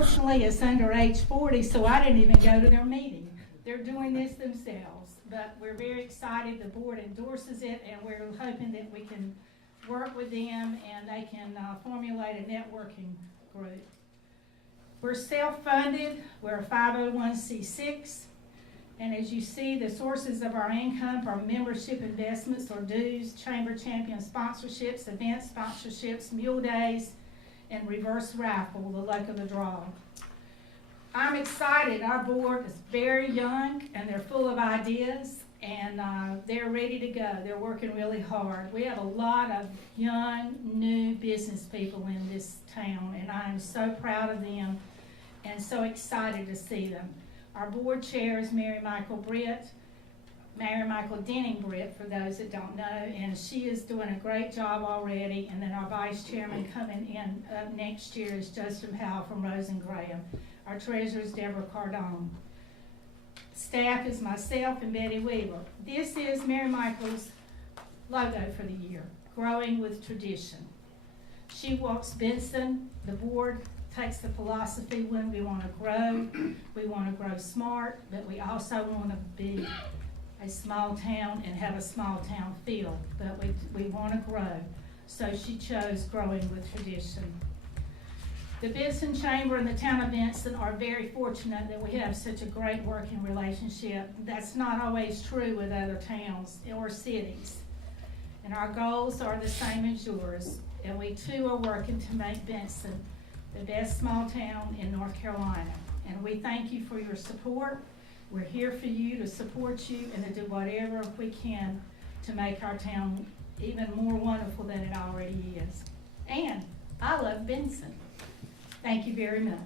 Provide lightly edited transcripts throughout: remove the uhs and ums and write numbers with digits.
unfortunately, it's under age 40, so I didn't even go to their meeting. They're doing this themselves, but we're very excited. The board endorses it, and we're hoping that we can work with them and they can formulate a networking group. We're self-funded. We're a 501c6. And as you see, the sources of our income are membership investments or dues, chamber champion sponsorships, event sponsorships, mule days, and reverse raffle, the luck of the draw. I'm excited. Our board is very young and they're full of ideas, and they're ready to go. They're working really hard. We have a lot of young, new business people in this town, and I am so proud of them and so excited to see them. Our board chair is Mary Michael Denning Britt, for those that don't know, and she is doing a great job already. And then our vice chairman coming in next year is Justin Powell from Rose and Graham. Our treasurer is Deborah Cardone. Staff is myself and Betty Weaver. This is Mary Michael's logo for the year, Growing with Tradition. She walks Benson. The board takes the philosophy when we want to grow. We want to grow smart, but we also want to be a small town and have a small town feel, but we want to grow. So she chose Growing with Tradition. The Benson Chamber and the town of Benson are very fortunate that we have such a great working relationship. That's not always true with other towns or cities. And our goals are the same as yours, and we too are working to make Benson the best small town in North Carolina. And we thank you for your support. We're here for you, to support you, and to do whatever we can to make our town even more wonderful than it already is. And I love Benson. Thank you very much.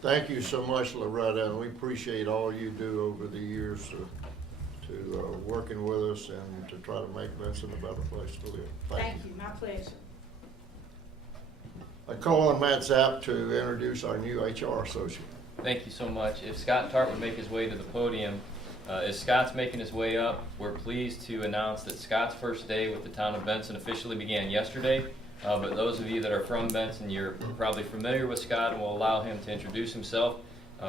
Thank you so much, Loretta, and we appreciate all you do over the years to working with us and to try to make Benson a better place to live. Thank you. My pleasure. I call on Matt Zapp to introduce our new HR associate. Thank you so much. If Scott Tart would make his way to the podium. As Scott's making his way up, we're pleased to announce that Scott's first day with the town of Benson officially began yesterday. But those of you that are from Benson, you're probably familiar with Scott, and we'll allow him to introduce himself.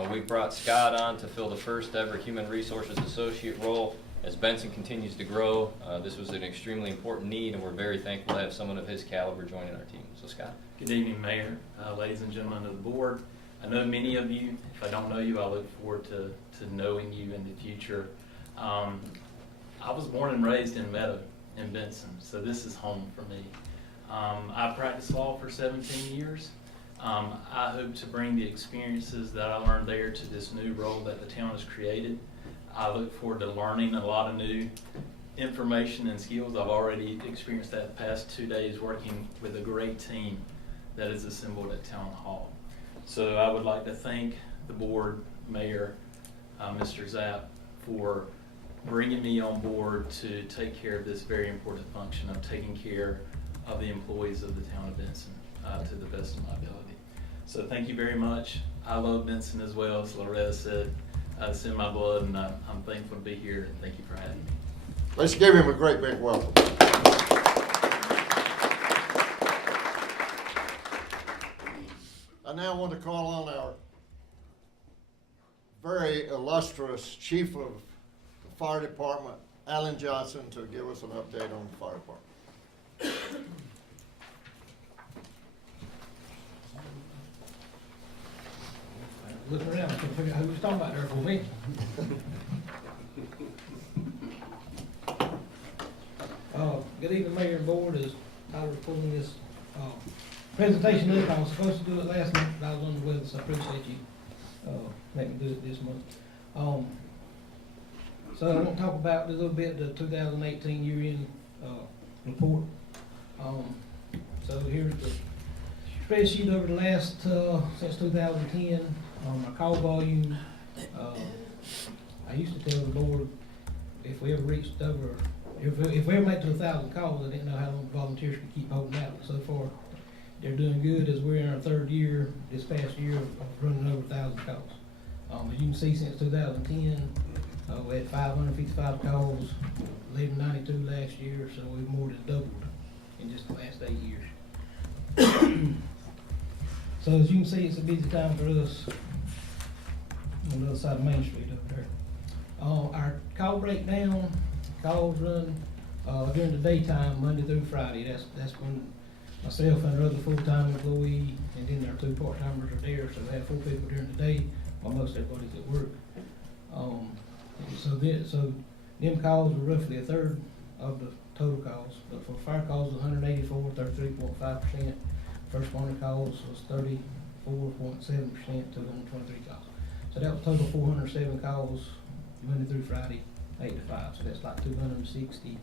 We brought Scott on to fill the first ever Human Resources Associate role. As Benson continues to grow, this was an extremely important need, and we're very thankful to have someone of his caliber joining our team. So Scott. Good evening, Mayor, ladies and gentlemen of the board. I know many of you. If I don't know you, I look forward to knowing you in the future. I was born and raised in Meadow in Benson, so this is home for me. I practiced law for 17 years. I hope to bring the experiences that I learned there to this new role that the town has created. I look forward to learning a lot of new information and skills. I've already experienced that the past 2 days working with a great team that is assembled at Town Hall. So I would like to thank the board, Mayor, Mr. Zapp, for bringing me on board to take care of this very important function of taking care of the employees of the town of Benson to the best of my ability. So thank you very much. I love Benson as well, as Loretta said. It's in my blood, and I'm thankful to be here, and thank you for having me. Let's give him a great big welcome. I now want to call on our very illustrious Chief of the Fire Department, Alan Johnson, to give us an update on the fire department. Looking around, I couldn't figure out who was talking about there for me. Good evening, Mayor and Board. As I was pulling this presentation up, I was supposed to do it last month, but I was under the weather, so I appreciate you making me do it this month. So I want to talk about a little bit the 2018 year-end report. So here's the spreadsheet over the last, since 2010, our call volume. I used to tell the board if we ever reached over, if we ever made to 1,000 calls, I didn't know how long volunteers could keep holding out. So far, they're doing good as we're in our third year, this past year, of running over 1,000 calls. As you can see, since 2010, we had 555 calls, 1192 last year, so we've more than doubled in just the last 8 years. So as you can see, it's a busy time for us on the other side of Main Street over there. Our call breakdown, calls run, during the daytime, Monday through Friday. That's when myself and our other full-time employee, and then our 2 part-timers are there, so we have 4 people during the day, while most everybody's at work. So them calls are roughly a third of the total calls, but for fire calls, 184, 33.5%. First morning calls was 34.7%, 223 calls. So that was total 407 calls, Monday through Friday, 8 to 5. So that's like 260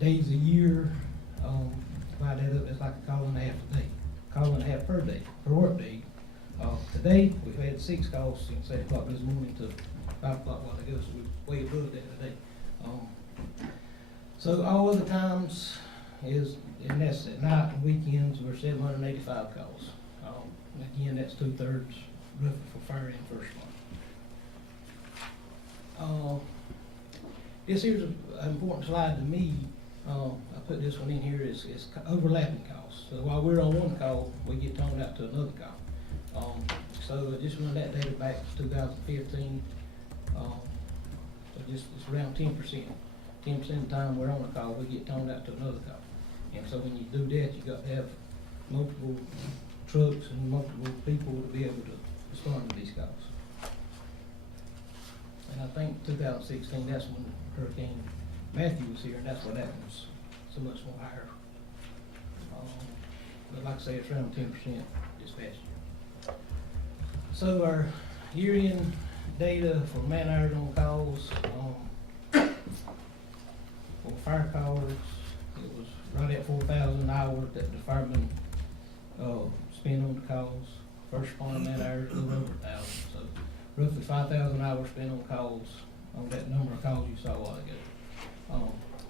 days a year. Divide that up, that's like a call and a half a day. Call and a half per day, per work day. Today, we've had 6 calls since 8 o'clock this morning to 5 o'clock while ago, so we're way above that today. So all other times is, and that's at night and weekends, we're 785 calls. Again, that's 2/3 roughly for fire and first one. This here's an important slide to me. I put this one in here, is overlapping calls. So while we're on one call, we get toned out to another call. So just run that data back to 2015. So just, it's around 10%. 10% of the time we're on a call, we get toned out to another call. And so when you do that, you got to have multiple trucks and multiple people to be able to respond to these calls. And I think 2016, that's when Hurricane Matthew was here, and that's why that was so much more higher. But like I say, it's around 10% this past year. So our year-end data for man hours on calls, for fire calls, it was right at 4,000 hours that the firemen spend on the calls. First responder man hours, a little over 1,000. So roughly 5,000 hours spent on calls, on that number of calls you saw a while ago.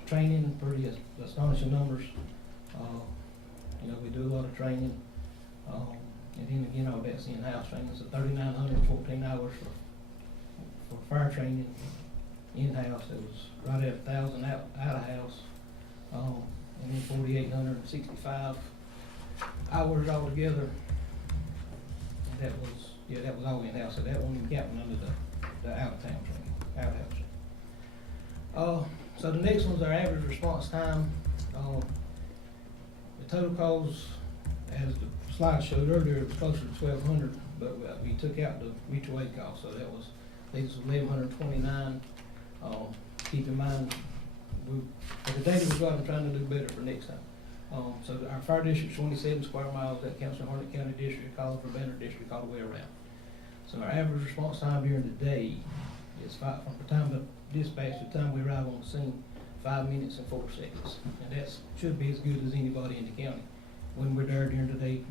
Training, pretty astonishing numbers. We do a lot of training. And then again, all that's in-house training. So 3,914 hours for fire training in-house. It was right at 1,000 out of house. And then 4,865 hours altogether. And that was all in-house. So that wasn't even counting under the out-of-town training, out-of-house training. So the next one's our average response time. The total calls, as the slide showed earlier, it was closer to 1,200, but we took out the mutual aid calls, so that was, these was 1,129. Keep in mind, with the data we got, I'm trying to do better for next time. So our fire district's 27 square miles, that counts the Harnett County District, Colliver, Banner District, all the way around. So our average response time during the day is from the time of dispatch to the time we arrive on the scene, 5 minutes and 4 seconds. And that should be as good as anybody in the county when we're there during the day.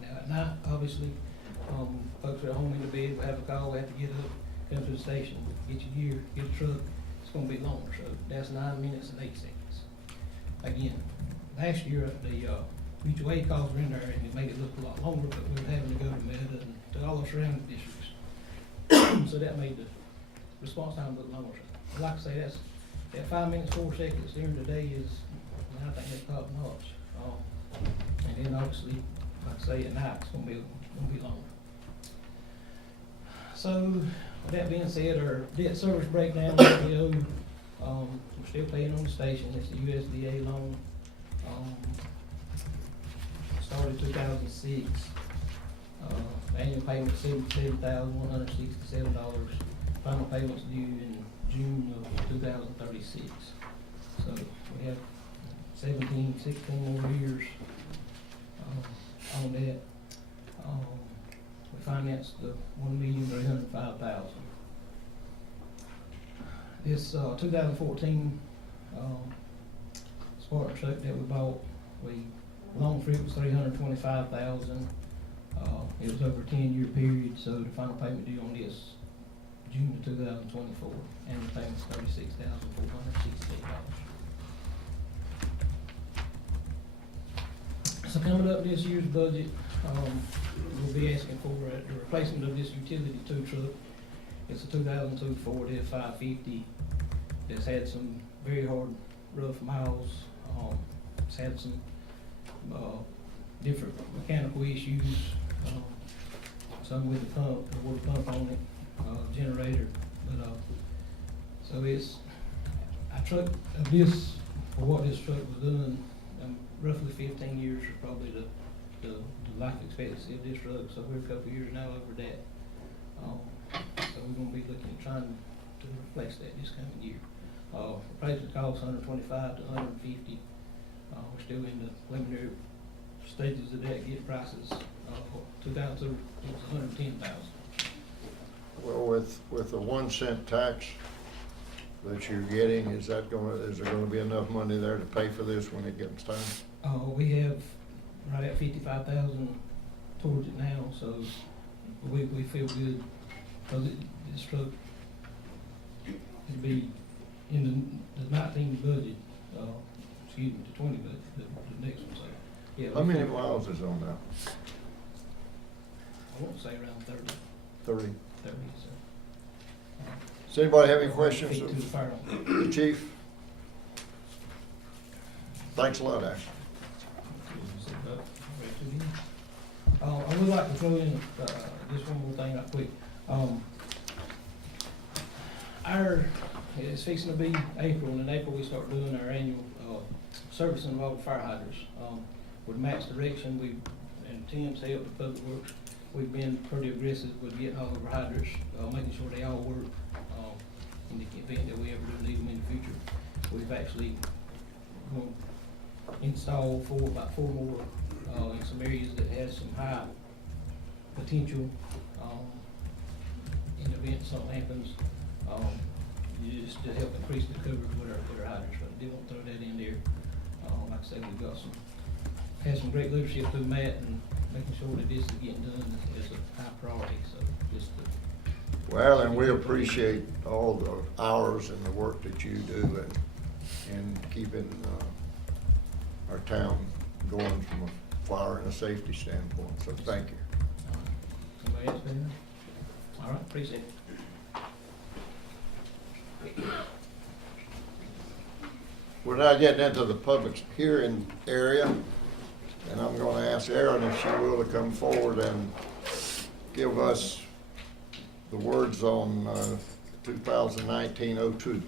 Now at night, obviously, folks are home in the bed, we have a call, we have to get up, come to the station, get your gear, get a truck. It's gonna be longer, so that's 9 minutes and 8 seconds. Again, last year, the mutual aid calls were in there and it made it look a lot longer, but we were having to go to Meta and to all the surrounding districts. So that made the response time look longer. Like I say, that's, that 5 minutes, 4 seconds during the day is, I think that's top notch. And then obviously, like I say, at night, it's gonna be longer. So, with that being said, our debt service breakdown, we owe, we're still paying on the station. It's a USDA loan. Started 2006. Annual payment $77,167. Final payments due in June of 2036. So we have 16 more years on that. We financed the $1,305,000. This 2014 Spartan truck that we bought, loan for it was $325,000. It was over a 10-year period, so the final payment due on this June of 2024, and the payment's $36,468. So coming up this year's budget, we'll be asking for the replacement of this utility tow truck. It's a 2002 Ford F550 that's had some very hard, rough miles. It's had some different mechanical issues. some with the pump, the water pump on it, generator, but, so it's, I truck, this, for what this truck was doing, roughly 15 years is probably the life expectancy of this truck, so we're a couple of years now over that. So we're gonna be looking at trying to replace that this coming year. Replacement cost $125 to $150. We're still in the preliminary stages of that, get prices, 2002, it was $110,000. Well, with the 1 cent tax that you're getting, is there gonna be enough money there to pay for this when it gets time? We have right at 55,000 towards it now, so we feel good, because this truck will be in the 19 budget, excuse me, the 20 budget, the next one, so, yeah. How many miles is on that? I want to say around 30, 30. so. Does anybody have any questions Feet to the fire on. of the chief? Thanks a lot, Ash. I would like to throw in, just one more thing right quick. It's fixing to be April, and in April we start doing our annual, servicing of all the fire hydrants. With Matt's direction, and Tim's help with Public Works, we've been pretty aggressive with getting all of our hydrants, making sure they all work, in the event that we ever do need them in the future. We've actually installed about four more, in some areas that has some high potential, in the event something happens, just to help increase the coverage with our hydrants, but I did want to throw that in there. Like I said, we've got had some great leadership through Matt and making sure that this is getting done is a high priority, so just to. Well, and we appreciate all the hours and the work that you do in keeping our town going from a fire and a safety standpoint, so thank you. Somebody else, Ben? All right, appreciate it. We're now getting into the public hearing area, and I'm going to ask Erin if she will to come forward and give us the words on 2019-02.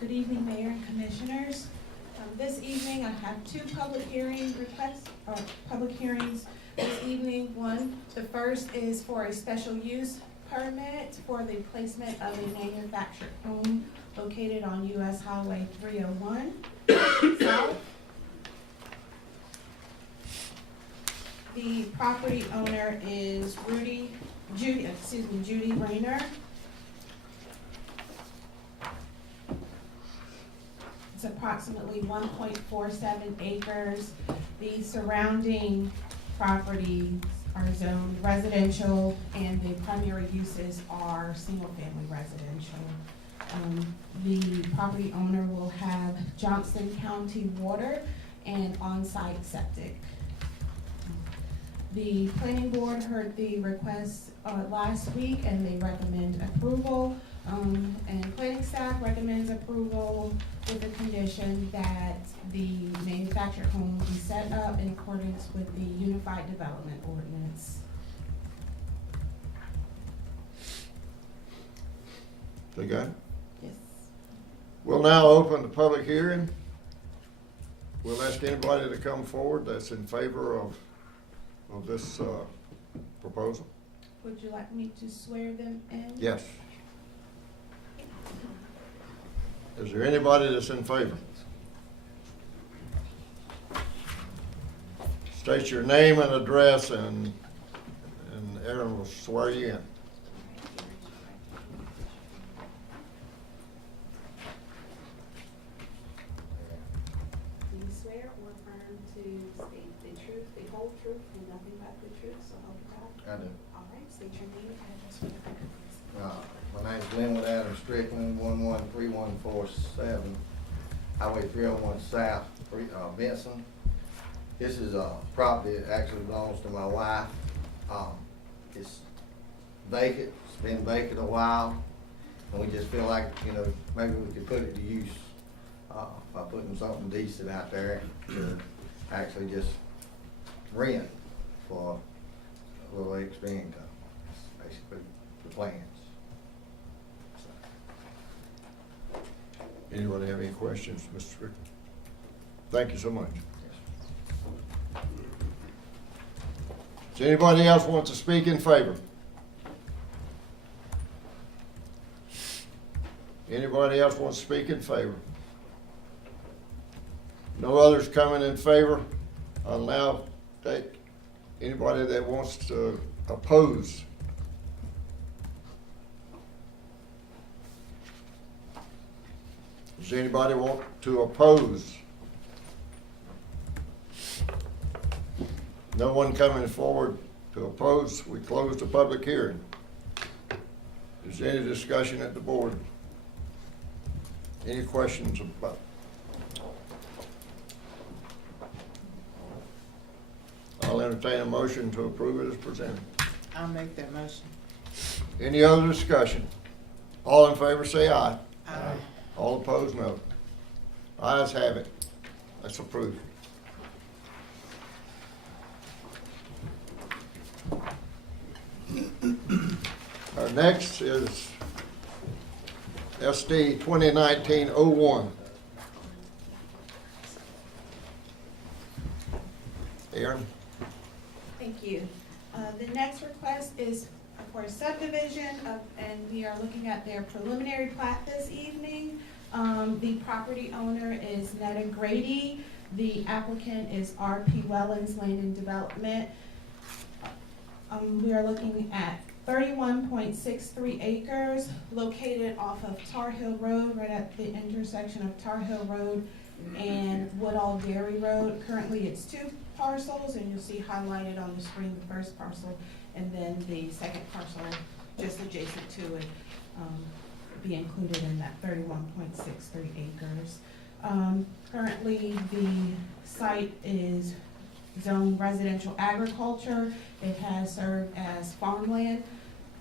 Good evening, Mayor and Commissioners. This evening, I have two public hearing requests, or public hearings this evening. The first is for a special use permit for the placement of a manufactured home located on US Highway 301 South. The property owner is Judy Rayner. It's approximately 1.47 acres. The surrounding properties are zoned residential, and the primary uses are single-family residential. The property owner will have Johnson County water and on-site septic. The planning board heard the request last week, and they recommend approval. And planning staff recommends approval with the condition that the manufactured home be set up in accordance with the Unified Development Ordinance. They got it? Yes. We'll now open the public hearing. We'll ask anybody to come forward that's in favor of this proposal. Would you like me to swear them in? Yes. Is there anybody that's in favor? State your name and address, and Erin will swear you in. Do you swear or affirm to state the truth, the whole truth, and nothing but the truth, so help you God? I do. All right, state your name and address for the record, please. My name's Glenwood Adam Strickland, 113147, Highway 301 South, Benson. This is a property that actually belongs to my wife. It's vacant, it's been vacant a while, and we just feel like, maybe we could put it to use by putting something decent out there to actually just rent for a little extra income. That's basically the plans. Anybody have any questions, Mr. Strickland? Thank you so much. Does anybody else want to speak in favor? Anybody else want to speak in favor? No others coming in favor? I'll now take anybody that wants to oppose. Does anybody want to oppose? No one coming forward to oppose. We close the public hearing. Is there any discussion at the board? Any questions about? I'll entertain a motion to approve it as presented. I'll make that motion. Any other discussion? All in favor say aye. Aye. All opposed, no. Ayes have it. That's approved. Our next is SD 2019-01. Aaron? Thank you. The next request is for a subdivision and we are looking at their preliminary plat this evening. The property owner is Netta Grady. The applicant is RP Wellens Land and Development. We are looking at 31.63 acres located off of Tar Hill Road, right at the intersection of Tar Hill Road and Woodall Dairy Road. Currently it's 2 parcels, and you'll see highlighted on the screen the first parcel and then the second parcel just adjacent to it be included in that 31.63 acres. Currently the site is zoned residential agriculture. It has served as farmland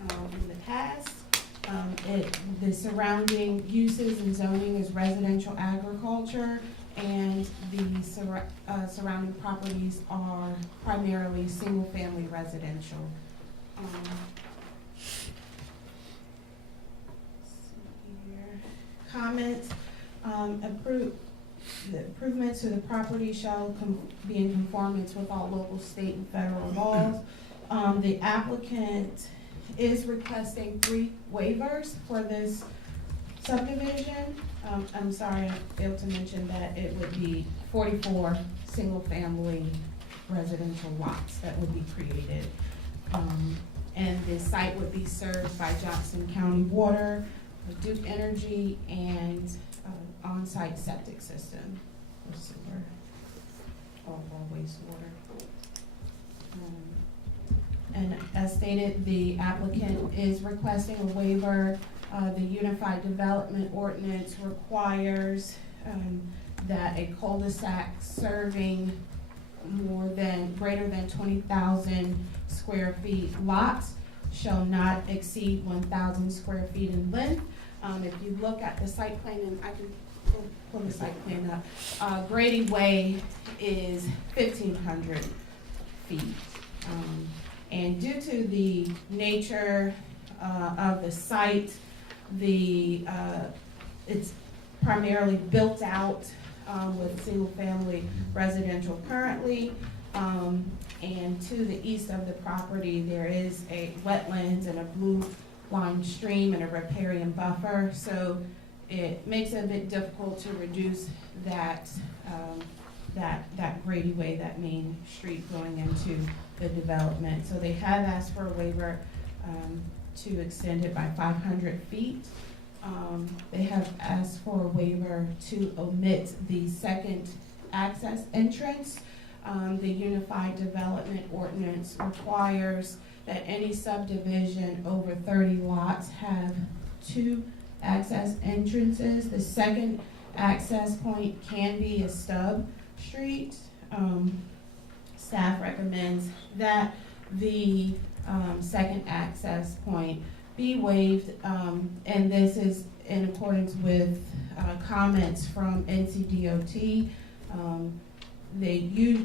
in the past. The surrounding uses and zoning is residential agriculture, and the surrounding properties are primarily single-family residential. Comments, the improvements to the property shall be in conformance with all local, state, and federal laws. The applicant is requesting 3 waivers for this subdivision. I'm sorry, I failed to mention that it would be 44 single-family residential lots that would be created. And the site would be served by Johnson County Water, Duke Energy, and on-site septic system for sewer, or wastewater. And as stated, the applicant is requesting a waiver. The Unified Development Ordinance requires that a cul-de-sac serving greater than 20,000 square feet lots shall not exceed 1,000 square feet in length. If you look at the site plan, and I can pull the site plan up, Grady Way is 1,500 feet. And due to the nature of the site, it's primarily built out with single-family residential currently. And to the east of the property, there is a wetlands and a blue line stream and a riparian buffer. So it makes it a bit difficult to reduce that Grady Way, that main street going into the development. So they have asked for a waiver to extend it by 500 feet. They have asked for a waiver to omit the second access entrance. The Unified Development Ordinance requires that any subdivision over 30 lots have 2 access entrances. The second access point can be a stub street. Staff recommends that the second access point be waived, and this is in accordance with comments from NCDOT. they use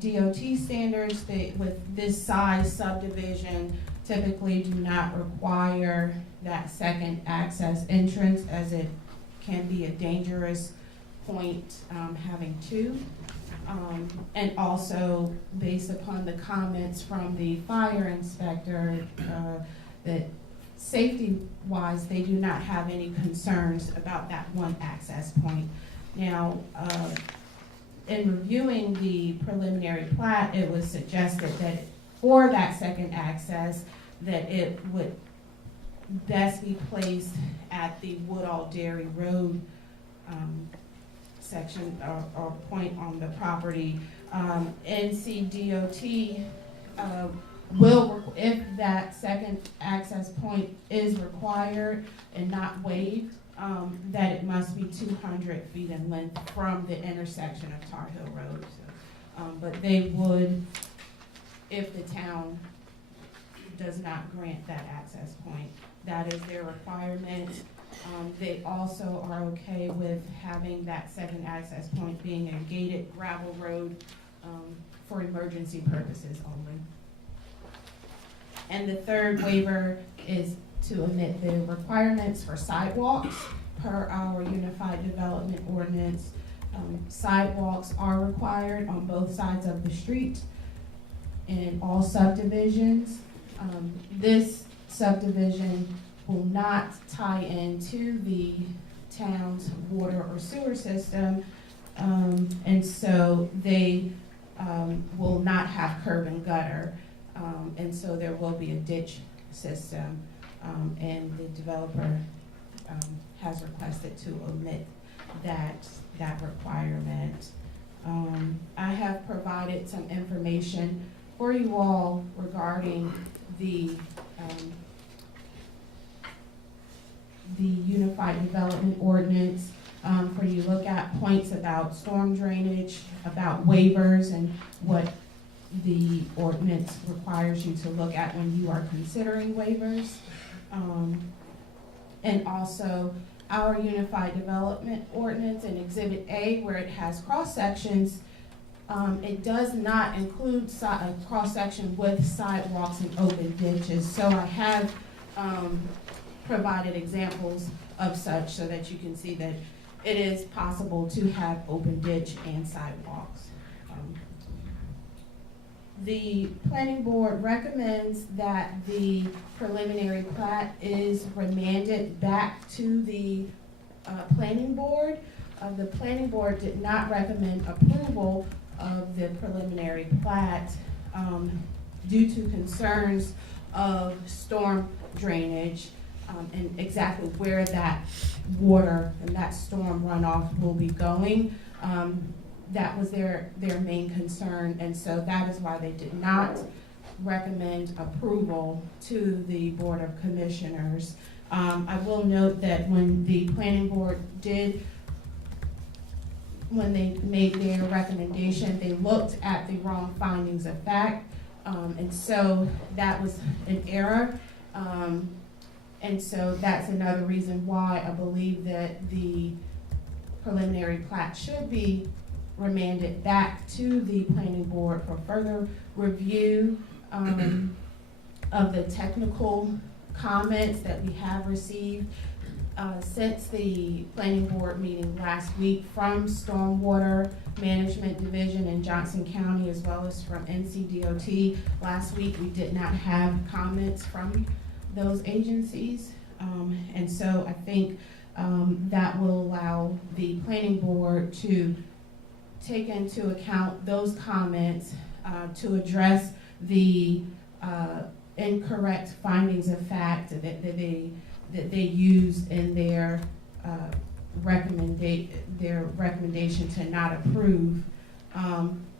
DOT standards, with this size subdivision typically do not require that second access entrance, as it can be a dangerous point, having two. And also, based upon the comments from the fire inspector, that safety-wise, they do not have any concerns about that one access point. Now, in reviewing the preliminary plat, it was suggested that for that second access, that it would best be placed at the Woodall Dairy Road section or point on the property. NCDOT will, if that second access point is required and not waived, that it must be 200 feet in length from the intersection of Tar Hill Road. So, but they would, if the town does not grant that access point, that is their requirement. They also are okay with having that second access point being a gated gravel road for emergency purposes only. And the third waiver is to omit the requirements for sidewalks per our Unified Development Ordinance. Sidewalks are required on both sides of the street in all subdivisions. This subdivision will not tie into the town's water or sewer system, and so they will not have curb and gutter, and so there will be a ditch system, and the developer has requested to omit that requirement. I have provided some information for you all regarding the Unified Development Ordinance, for you to look at points about storm drainage, about waivers, and what the ordinance requires you to look at when you are considering waivers. And also our Unified Development Ordinance in Exhibit A, where it has cross-sections, it does not include a cross-section with sidewalks and open ditches. So I have provided examples of such so that you can see that it is possible to have open ditch and sidewalks. The planning board recommends that the preliminary plat is remanded back to the planning board. The planning board did not recommend approval of the preliminary plat due to concerns of storm drainage and exactly where that water and that storm runoff will be going. That was their main concern, and so that is why they did not recommend approval to the Board of Commissioners. I will note that when the planning board when they made their recommendation, they looked at the wrong findings of fact, and so that was an error. And so that's another reason why I believe that the preliminary plat should be remanded back to the planning board for further review of the technical comments that we have received since the planning board meeting last week from Stormwater Management Division in Johnson County, as well as from NCDOT. Last week we did not have comments from those agencies, and so I think that will allow the planning board to take into account those comments to address the incorrect findings of fact that they used in their recommendation to not approve,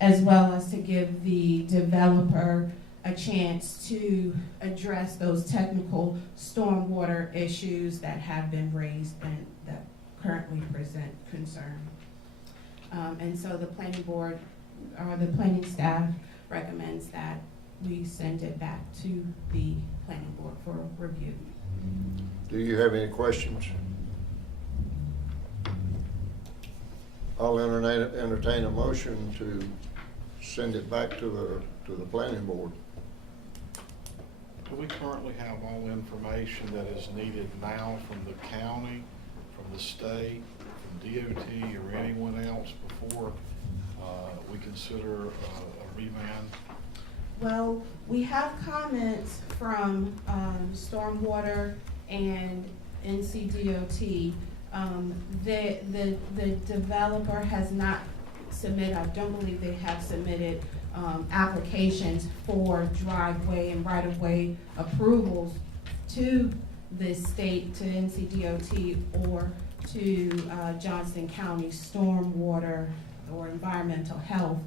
as well as to give the developer a chance to address those technical stormwater issues that have been raised and that currently present concern. And so the planning board, or the planning staff, recommends that we send it back to the planning board for review. Do you have any questions? I'll entertain a motion to send it back to the planning board. Do we currently have all the information that is needed now from the county, from the state, from DOT, or anyone else before we consider a remand? Well, we have comments from Stormwater and NCDOT. The developer has not submitted, I don't believe they have submitted applications for driveway and right-of-way approvals to the state, to NCDOT, or to Johnston County Stormwater or Environmental Health.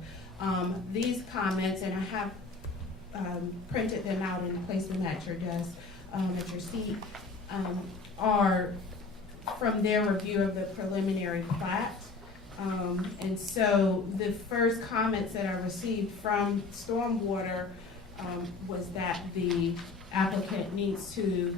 These comments, and I have printed them out and placed them at your desk, at your seat, are from their review of the preliminary plat. And so the first comments that I received from Stormwater was that the applicant needs to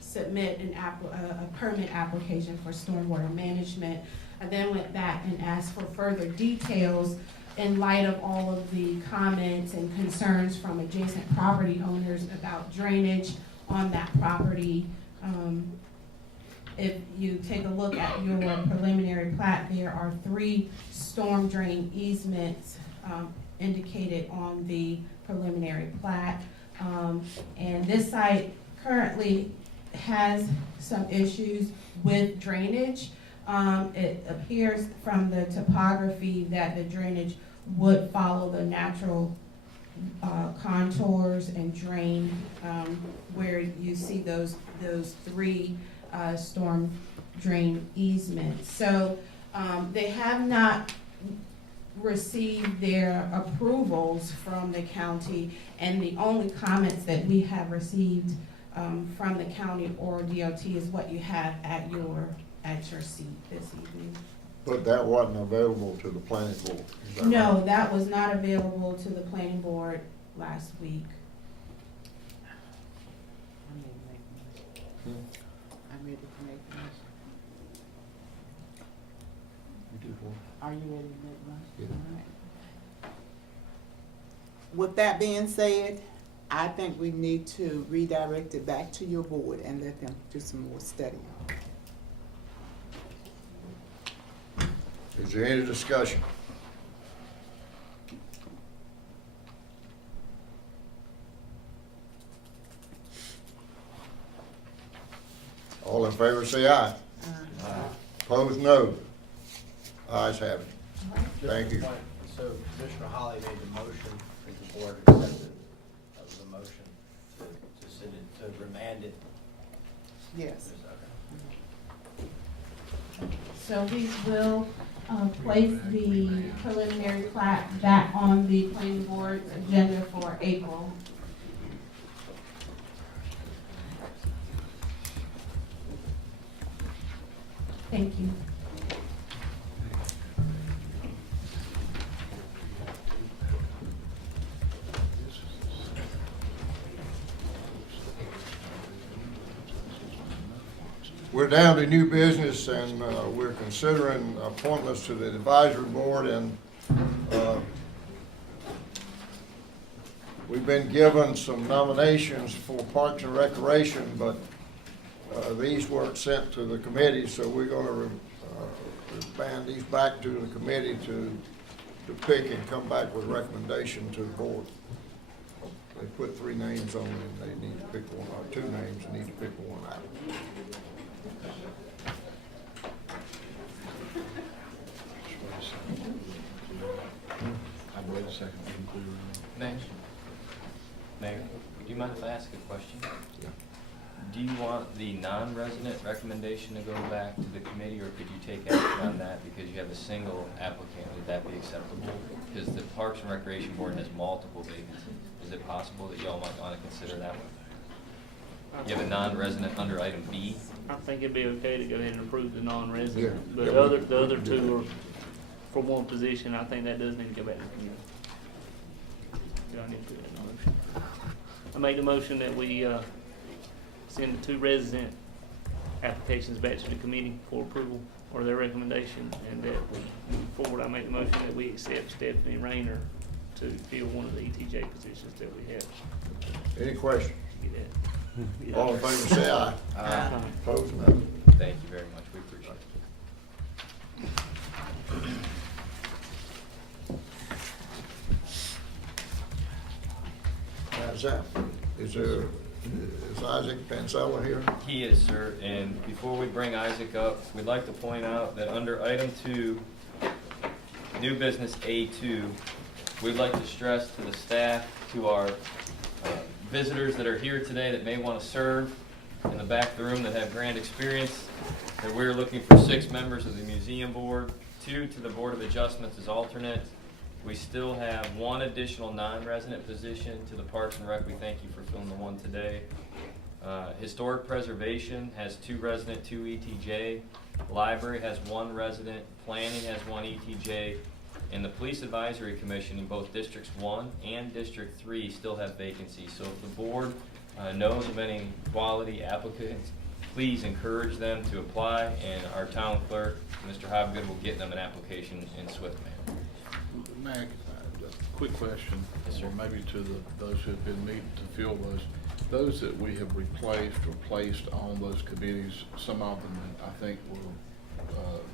submit a permit application for stormwater management. I then went back and asked for further details in light of all of the comments and concerns from adjacent property owners about drainage on that property. If you take a look at your preliminary plat, there are 3 storm drain easements indicated on the preliminary plat. And this site currently has some issues with drainage. It appears from the topography that the drainage would follow the natural contours and drain where you see those 3 storm drain easements. So they have not received their approvals from the county, and the only comments that we have received from the county or DOT is what you have at your seat this evening. But that wasn't available to the planning board. Is that No, right? that was not available to the planning board last week. I'm ready to make the motion. You do what? Are you ready to make the motion? Yeah. All right. With that being said, I think we need to redirect it back to your board and let them do some more study. Is there any discussion? All in favor say aye. Opposed, no. Ayes have it. Thank you. So Commissioner Holly made the motion, is the board accepted of the motion to send it, to remand it? Yes. Okay. So we will place the preliminary plat back on the planning board's agenda for April. Thank you. We're down to new business, and we're considering appointments to the advisory board, and we've been given some nominations for Parks and Recreation, but these weren't sent to the committee, so we're gonna band these back to the committee to pick and come back with recommendation to the board. They put 3 names on it, and they need to pick one, or 2 names, and need to pick one out. I'd wait a second. Mayor, do you mind if I ask a question? Yeah. Do you want the non-resident recommendation to go back to the committee, or could you take action on that because you have a single applicant? Would that be acceptable? Because the Parks and Recreation Board has multiple vacancies. Is it possible that y'all might want to consider that one? You have a non-resident under item B? I think it'd be okay to go ahead and approve the non-resident, Yeah. but Yeah, the other we- 2 are for one position. I think that does need to go back to the committee. Do I need to put that in the motion? I make the motion that we, send the 2 resident applications back to the committee for approval or their recommendation, and that we move forward. I make the motion that we accept Stephanie Rayner to fill one of the ETJ positions that we have. Any questions? Get that? All in favor, say aye. Aye. Opposed, no. Thank you very much, we appreciate it. Is Isaac Pansella here? He is, sir, and before we bring Isaac up, we'd like to point out that under item 2, new business A2, we'd like to stress to the staff, to our visitors that are here today that may want to serve in the back of the room that have grand experience, that we're looking for 6 members of the museum board, 2 to the Board of Adjustments as alternates. We still have 1 additional non-resident position to the Parks and Rec. We thank you for filling the 1 today. Historic Preservation has 2 resident, 2 ETJ. Library has 1 resident. Planning has 1 ETJ. And the Police Advisory Commission in both Districts 1 and District 3 still have vacancies. So if the board knows of any quality applicants, please encourage them to apply, and our town clerk, Mr. Hobgood, will get them an application in swift manner. Mac, a quick question, Yes, sir. or maybe to those who have been meeting to fill those that we have replaced or placed on those committees, some of them I think were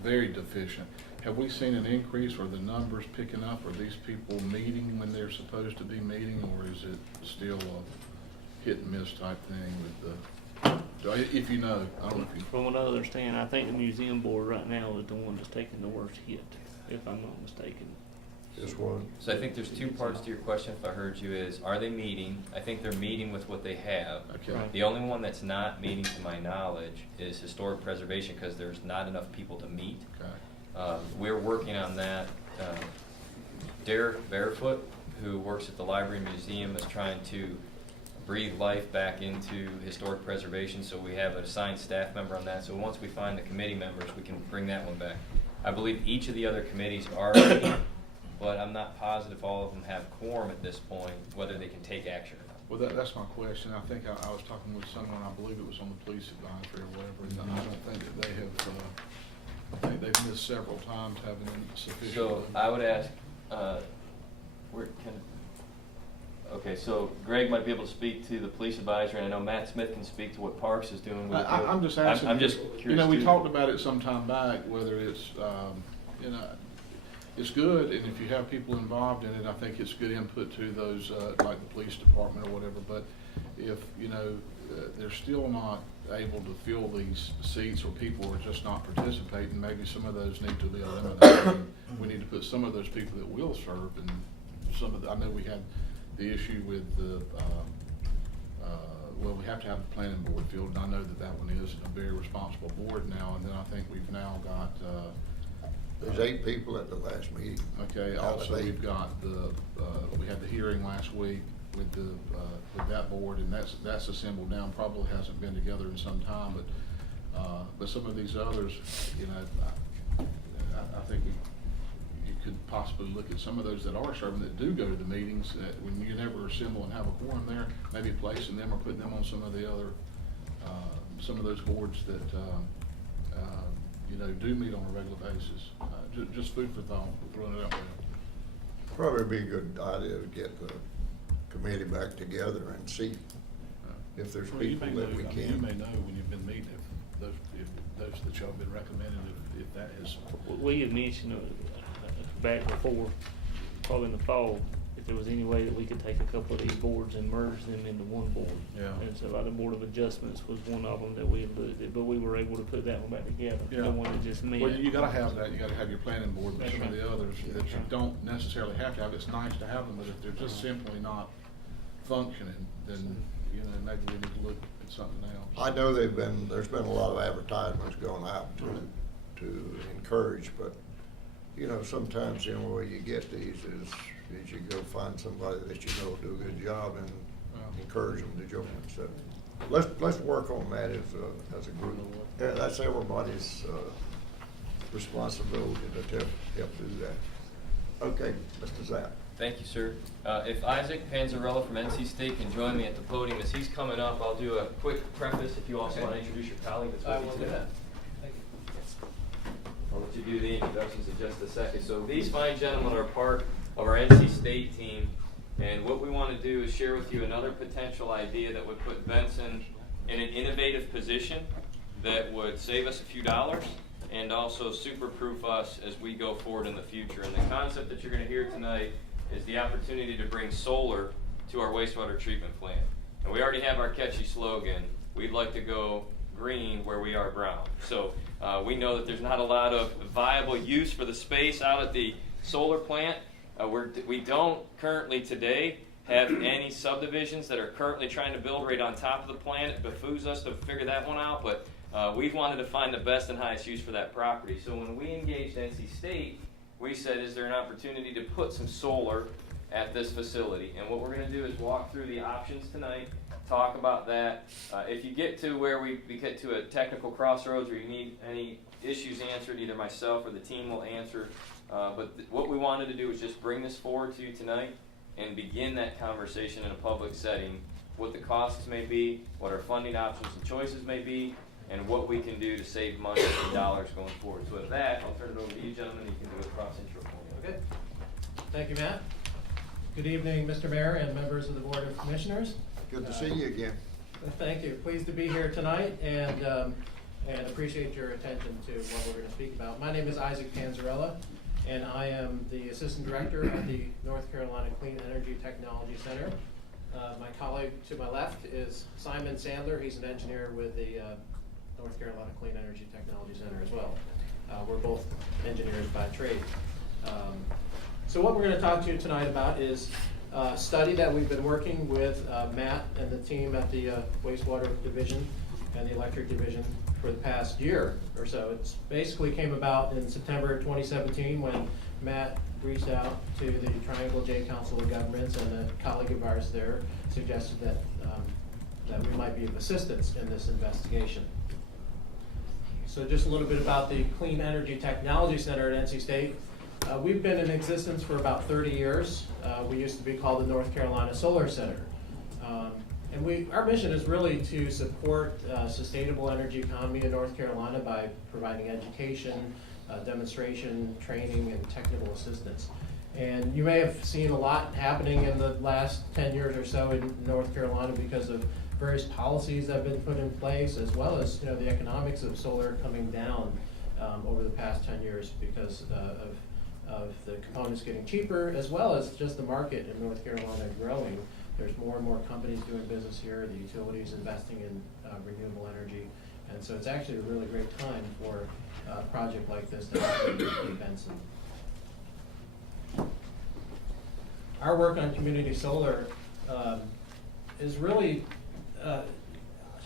very deficient. Have we seen an increase, or the numbers picking up? Are these people meeting when they're supposed to be meeting, or is it still a hit and miss type thing with the, if you know, I don't know if you. From what I understand, I think the museum board right now is the one that's taking the worst hit, if I'm not mistaken. This one? So I think there's 2 parts to your question, if I heard you, is, are they meeting? I think they're meeting with what they have. Okay. Right. The only one that's not meeting, to my knowledge, is Historic Preservation, because there's not enough people to meet. Okay. We're working on that. Derek Barefoot, who works at the Library and Museum, is trying to breathe life back into Historic Preservation, so we have an assigned staff member on that. So once we find the committee members, we can bring that one back. I believe each of the other committees are meeting, but I'm not positive all of them have quorum at this point, whether they can take action or not. Well, that's my question. I think I was talking with someone, I believe it was on the police advisory or whatever, and I don't think that they have, I think they've missed several times having sufficient. So I would ask, okay, so Greg might be able to speak to the police advisory, and I know Matt Smith can speak to what Parks is doing. I'm just asking. I'm just You curious. know, we too. talked about it some time back, whether it's, you know, it's good, and if you have people involved in it, I think it's good input to those, like the police department or whatever, but if, you know, they're still not able to fill these seats, or people are just not participating, maybe some of those need to be eliminated. We need to put some of those people that will serve, and some of the, I know we had the issue with the, well, we have to have the planning board filled, and I know that one is a very responsible board now, and then I think we've now got, There's 8 people at the last meeting. okay, also we've got the, we had the hearing last week with the, with that board, and that's assembled now, probably hasn't been together in some time, but some of these others, you know, I think you could possibly look at some of those that are serving, that do go to the meetings, that when you never assemble and have a quorum there, maybe placing them or putting them on some of the other, some of those boards that, you know, do meet on a regular basis. Just food for thought, throwing it out there. Probably be a good idea to get the committee back together and see if there's Well, you people may that we know, I mean, you can. may know when you've been meeting, if those that y'all been recommending, if that is. We had mentioned back before, probably in the fall, if there was any way that we could take a couple of these boards and merge them into one board. Yeah. And so the Board of Adjustments was one of them that we had looked at, but we were able to put that one back together. Yeah. The one that just met. Well, you gotta have that, you gotta have your planning board, but That's some of right. the others that you Right. don't necessarily have to have, it's nice to have them, but if they're just simply not functioning, then, you know, maybe we need to look at something else. I know there's been a lot of advertisements going out to encourage, but, you know, sometimes the only way you get these is you go find somebody that you know will do a good job and encourage them to join. So let's work on that as a group. Yeah, that's everybody's responsibility to help do that. Okay, Mr. Zapp. Thank you, sir. If Isaac Panzarella from NC State can join me at the podium as he's coming up, I'll do a quick preface if you also want to introduce your colleague that's with you today. Thank you. I'll let you do the introductions in just a second. So these fine gentlemen are part of our NC State team, and what we want to do is share with you another potential idea that would put Benson in an innovative position that would save us a few dollars and also super-proof us as we go forward in the future. And the concept that you're going to hear tonight is the opportunity to bring solar to our wastewater treatment plant. And we already have our catchy slogan, we'd like to go green where we are brown. So we know that there's not a lot of viable use for the space out at the solar plant. We don't currently today have any subdivisions that are currently trying to build right on top of the plant. It behooves us to figure that one out, but we've wanted to find the best and highest use for that property. So when we engaged NC State, we said, is there an opportunity to put some solar at this facility? And what we're going to do is walk through the options tonight, talk about that. If you get to where we get to a technical crossroads or you need any issues answered, either myself or the team will answer. But what we wanted to do was just bring this forward to you tonight and begin that conversation in a public setting, what the costs may be, what our funding options and choices may be, and what we can do to save money and dollars going forward. So with that, I'll turn it over to you gentlemen. You can do a cross intro for me, okay? Thank you, Matt. Good evening, Mr. Mayor and members of the Board of Commissioners. Good to see you again. Thank you. Pleased to be here tonight and appreciate your attention to what we're going to speak about. My name is Isaac Panzarella, and I am the Assistant Director at the North Carolina Clean Energy Technology Center. My colleague to my left is Simon Sandler. He's an engineer with the North Carolina Clean Energy Technology Center as well. We're both engineers by trade. So what we're going to talk to you tonight about is a study that we've been working with Matt and the team at the wastewater division and the electric division for the past year or so. It's basically came about in September 2017 when Matt reached out to the Triangle J Council of Governments, and a colleague of ours there suggested that we might be of assistance in this investigation. So just a little bit about the Clean Energy Technology Center at NC State. We've been in existence for about 30 years. We used to be called the North Carolina Solar Center. And our mission is really to support sustainable energy economy in North Carolina by providing education, demonstration, training, and technical assistance. And you may have seen a lot happening in the last 10 years or so in North Carolina because of various policies that have been put in place, as well as the economics of solar coming down over the past 10 years because of the components getting cheaper, as well as just the market in North Carolina growing. There's more and more companies doing business here, the utilities investing in renewable energy, and so it's actually a really great time for a project like this to happen in Benson. Our work on community solar is really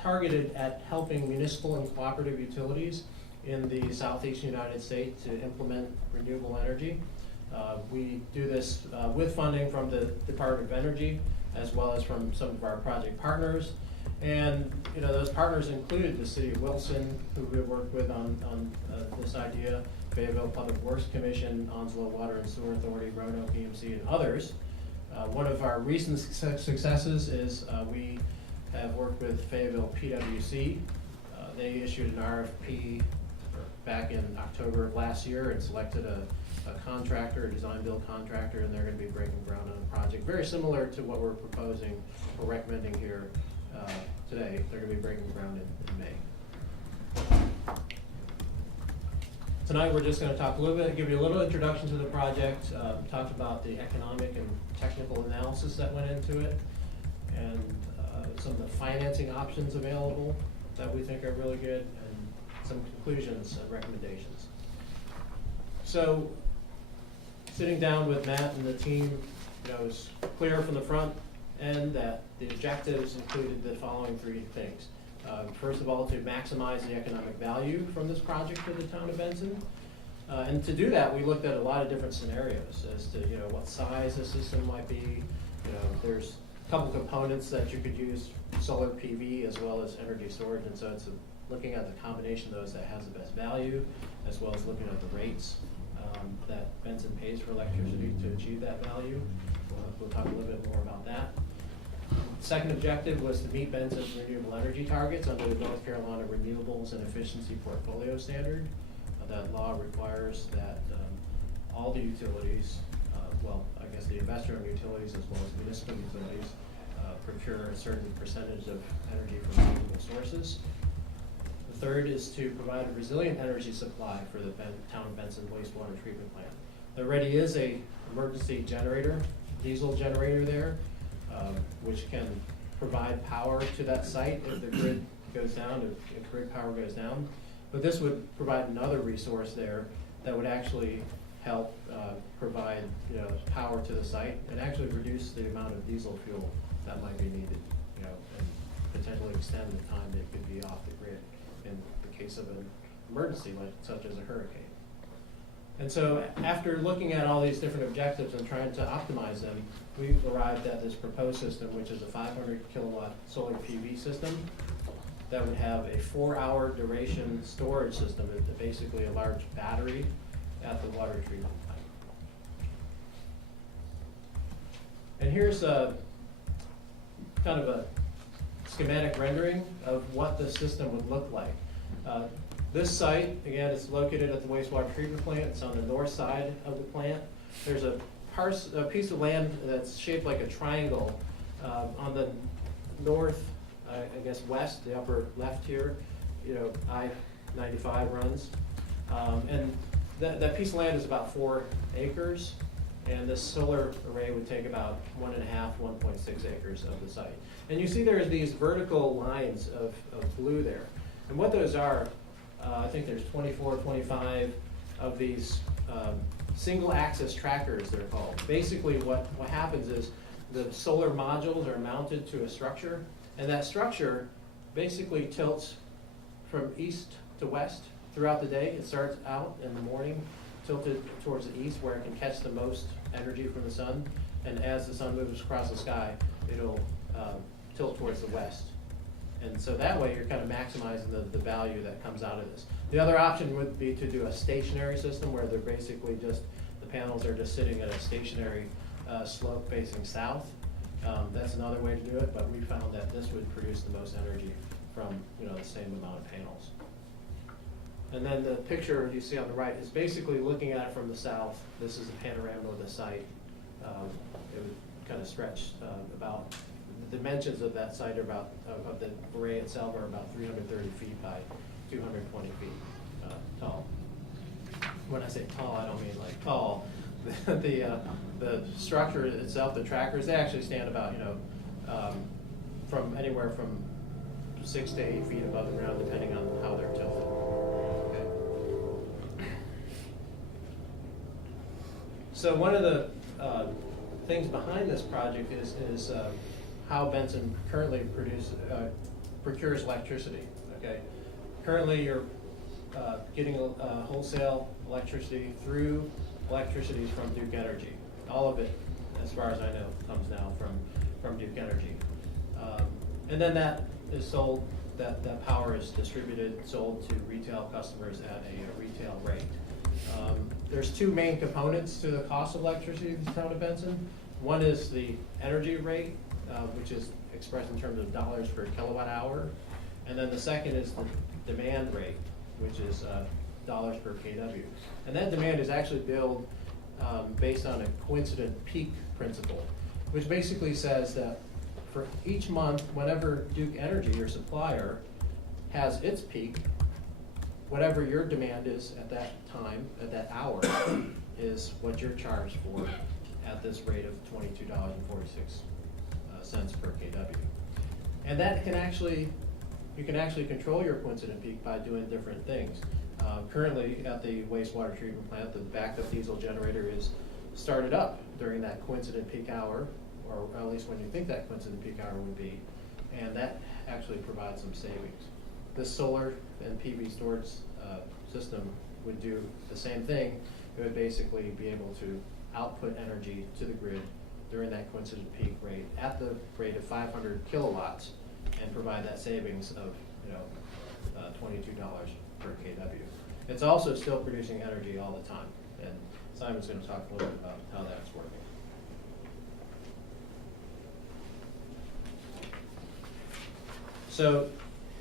targeted at helping municipal and cooperative utilities in the southeast United States to implement renewable energy. We do this with funding from the Department of Energy, as well as from some of our project partners. And those partners included the City of Wilson, who we worked with on this idea, Fayetteville Public Works Commission, Onslow Water and Sewer Authority, Roanoke EMC, and others. One of our recent successes is we have worked with Fayetteville PWC. They issued an RFP back in October of last year and selected a contractor, a design-build contractor, and they're going to be breaking ground on a project very similar to what we're proposing or recommending here today. They're going to be breaking ground in May. Tonight we're just going to talk a little bit, give you a little introduction to the project, talk about the economic and technical analysis that went into it, and some of the financing options available that we think are really good, and some conclusions and recommendations. So, sitting down with Matt and the team, it was clear from the front end that the objectives included the following three things. First of all, to maximize the economic value from this project for the town of Benson. And to do that, we looked at a lot of different scenarios as to what size the system might be. There's a couple components that you could use, solar PV as well as energy storage, and so it's looking at the combination of those that has the best value, as well as looking at the rates that Benson pays for electricity to achieve that value. We'll talk a little bit more about that. Second objective was to meet Benson's renewable energy targets under the North Carolina Renewables and Efficiency Portfolio Standard. that law requires that all the utilities, well, I guess the investor-owned utilities as well as municipal utilities, procure a certain percentage of energy from renewable sources. The third is to provide a resilient energy supply for the town of Benson wastewater treatment plant. There already is a emergency generator, diesel generator there, which can provide power to that site if the grid goes down, if grid power goes down. But this would provide another resource there that would actually help provide, you know, power to the site and actually reduce the amount of diesel fuel that might be needed, you know, and potentially extend the time that it could be off the grid in the case of an emergency like such as a hurricane. And so after looking at all these different objectives and trying to optimize them, we've arrived at this proposed system, which is a 500 kilowatt solar PV system that would have a 4-hour duration storage system, basically a large battery at the water treatment plant. And here's a kind of a schematic rendering of what the system would look like. This site, again, is located at the wastewater treatment plant. It's on the north side of the plant. There's a piece of land that's shaped like a triangle on the north, I guess west, the upper left here. You know, I-95 runs, and that piece of land is about 4 acres, and this solar array would take about 1.5, 1.6 acres of the site. And you see there's these vertical lines of blue there, and what those are. I think there's 24, 25 of these single axis trackers, they're called. Basically what happens is the solar modules are mounted to a structure, and that structure basically tilts from east to west throughout the day. It starts out in the morning, tilted towards the east where it can catch the most energy from the sun, and as the sun moves across the sky, it'll tilt towards the west. And so that way you're kind of maximizing the value that comes out of this. The other option would be to do a stationary system where they're basically just, the panels are just sitting at a stationary slope facing south. That's another way to do it, but we found that this would produce the most energy from, you know, the same amount of panels. And then the picture you see on the right is basically looking at it from the south. This is a panorama of the site. It would kind of stretch about, the dimensions of that site are about, of the array itself are about 330 feet by 220 feet tall. When I say tall, I don't mean like tall. The structure itself, the trackers, they actually stand about, you know, from anywhere from 6 to 8 feet above the ground, depending on how they're tilted. Okay. So one of the things behind this project is how Benson currently procures electricity. Okay, currently you're getting wholesale electricity through electricities from Duke Energy. All of it, as far as I know, comes now from Duke Energy, and then that is sold. That power is distributed, sold to retail customers at a retail rate. There's 2 main components to the cost of electricity in the town of Benson. One is the energy rate, which is expressed in terms of dollars per kilowatt hour. And then the second is the demand rate, which is dollars per kW. And that demand is actually billed based on a coincident peak principle, which basically says that for each month, whenever Duke Energy, your supplier, has its peak, whatever your demand is at that time, at that hour, is what you're charged for at this rate of $22.46 per kW. And that can actually, you can actually control your coincident peak by doing different things. Currently at the wastewater treatment plant, the backup diesel generator is started up during that coincident peak hour, or at least when you think that coincident peak hour would be, and that actually provides some savings. This solar and PV storage system would do the same thing. It would basically be able to output energy to the grid during that coincident peak rate at the rate of 500 kilowatts and provide that savings of, you know, $22 per kW. It's also still producing energy all the time, and Simon's going to talk a little bit about how that's working. So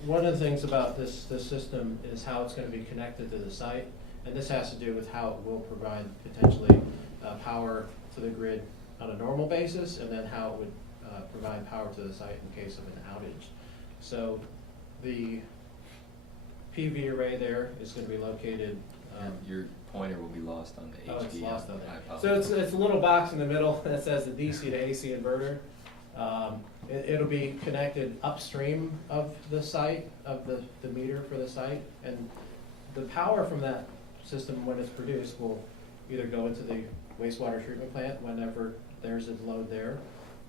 one of the things about this system is how it's going to be connected to the site. And this has to do with how it will provide potentially power to the grid on a normal basis, and then how it would provide power to the site in case of an outage. So the PV array there is going to be located. Your pointer will be lost on the Oh, it's HDM. lost on I there. apologize. So it's a little box in the middle that says the DC to AC inverter. It'll be connected upstream of the site, of the meter for the site, and the power from that system, when it's produced, will either go into the wastewater treatment plant whenever there's a load there.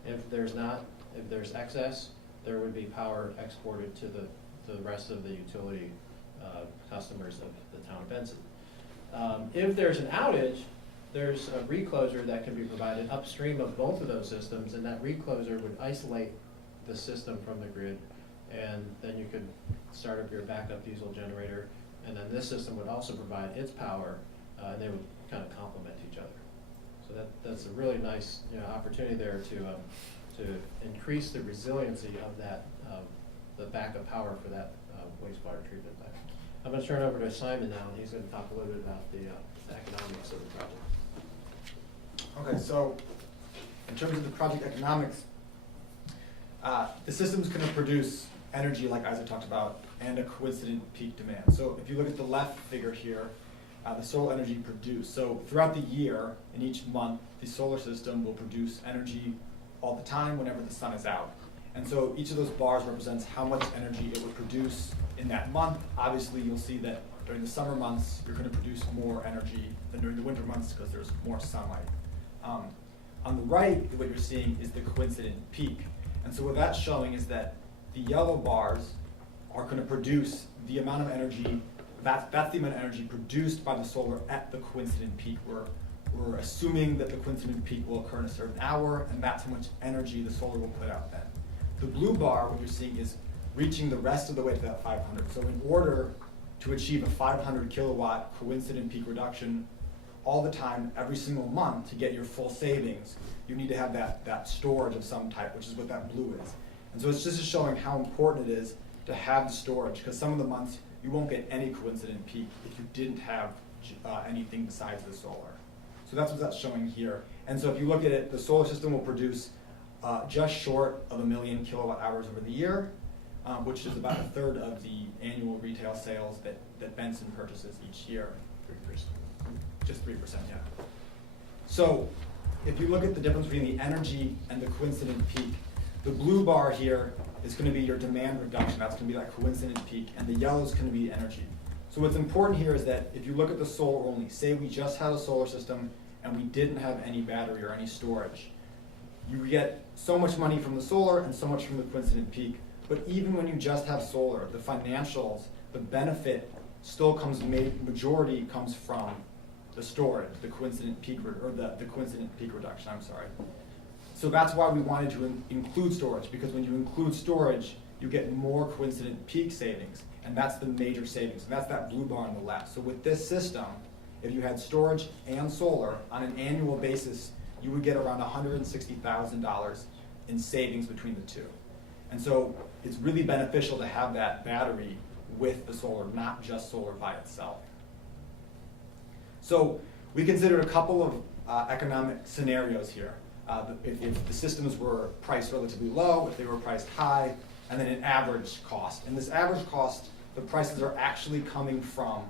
If there's not, if there's excess, there would be power exported to the rest of the utility customers of the town of Benson. If there's an outage, there's a recloser that can be provided upstream of both of those systems, and that recloser would isolate the system from the grid, and then you could start up your backup diesel generator, and then this system would also provide its power, and they would kind of complement each other. So that's a really nice, opportunity there to increase the resiliency of that, the backup power for that wastewater treatment plant. I'm going to turn it over to Simon now, and he's going to talk a little bit about the economics of the project. Okay, so in terms of the project economics, the system's going to produce energy, like Isaac talked about, and a coincident peak demand. So if you look at the left figure here, the solar energy produced. So throughout the year, in each month, the solar system will produce energy all the time whenever the sun is out. And so each of those bars represents how much energy it would produce in that month. Obviously, you'll see that during the summer months, you're going to produce more energy than during the winter months because there's more sunlight. On the right, what you're seeing is the coincident peak. And so what that's showing is that the yellow bars are going to produce the amount of energy, that's the amount of energy produced by the solar at the coincident peak. We're assuming that the coincident peak will occur in a certain hour, and that's how much energy the solar will put out then. The blue bar, what you're seeing, is reaching the rest of the way to that 500. So in order to achieve a 500 kilowatt coincident peak reduction all the time, every single month, to get your full savings, you need to have that storage of some type, which is what that blue is. And so it's just showing how important it is to have the storage, because some of the months you won't get any coincident peak if you didn't have anything besides the solar. So that's what that's showing here. And so if you look at it, the solar system will produce just short of 1 million kilowatt hours over the year, which is about a third of the annual retail sales that Benson purchases each year. 3%. Just 3%, yeah. So if you look at the difference between the energy and the coincident peak, the blue bar here is going to be your demand reduction. That's going to be that coincident peak. And the yellow is going to be energy. So what's important here is that if you look at the solar only, say we just had a solar system and we didn't have any battery or any storage, you get so much money from the solar and so much from the coincident peak. But even when you just have solar, the financials, the benefit still comes, majority comes from the storage, the coincident peak, or the coincident peak reduction, I'm sorry. So that's why we wanted to include storage, because when you include storage, you get more coincident peak savings, and that's the major savings, and that's that blue bar on the left. So with this system, if you had storage and solar on an annual basis, you would get around $160,000 in savings between the two. And so it's really beneficial to have that battery with the solar, not just solar by itself. So we considered a couple of economic scenarios here. If the systems were priced relatively low, if they were priced high, and then an average cost. And this average cost, the prices are actually coming from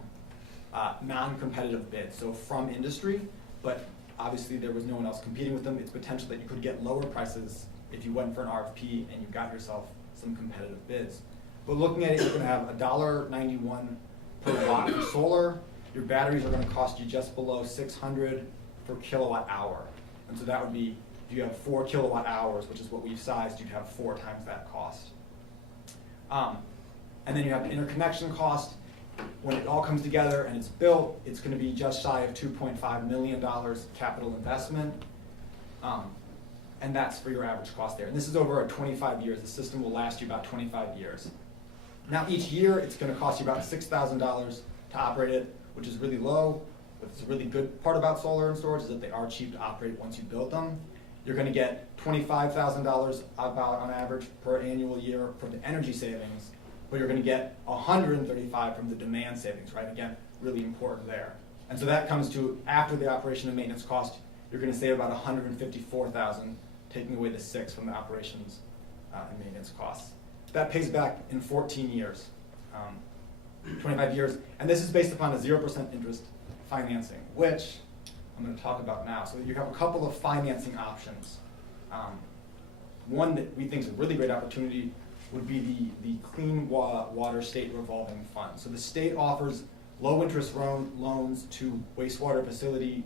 non-competitive bids, so from industry, but obviously there was no one else competing with them. It's potential that you could get lower prices if you went for an RFP and you got yourself some competitive bids. But looking at it, you're going to have $1.91 per watt for solar. Your batteries are going to cost you just below $600 per kilowatt hour. And so that would be, if you have 4 kilowatt hours, which is what we've sized, you'd have 4 times that cost. And then you have the interconnection cost. When it all comes together and it's built, it's going to be just shy of $2.5 million capital investment. And that's for your average cost there. And this is over 25 years. The system will last you about 25 years. Now each year, it's going to cost you about $6,000 to operate it, which is really low. But it's a really good part about solar and storage is that they are cheap to operate once you build them. You're going to get $25,000 about on average per annual year from the energy savings, but you're going to get $135,000 from the demand savings, right? Again, really important there. And so that comes to, after the operation and maintenance cost, you're gonna save about $154,000, taking away the 6 from the operations and maintenance costs. That pays back in 14 years, 25 years, and this is based upon a 0% interest financing, which I'm gonna talk about now. So you have a couple of financing options. One that we think is a really great opportunity would be the Clean Water State Revolving Fund. So the state offers low-interest loans to wastewater facility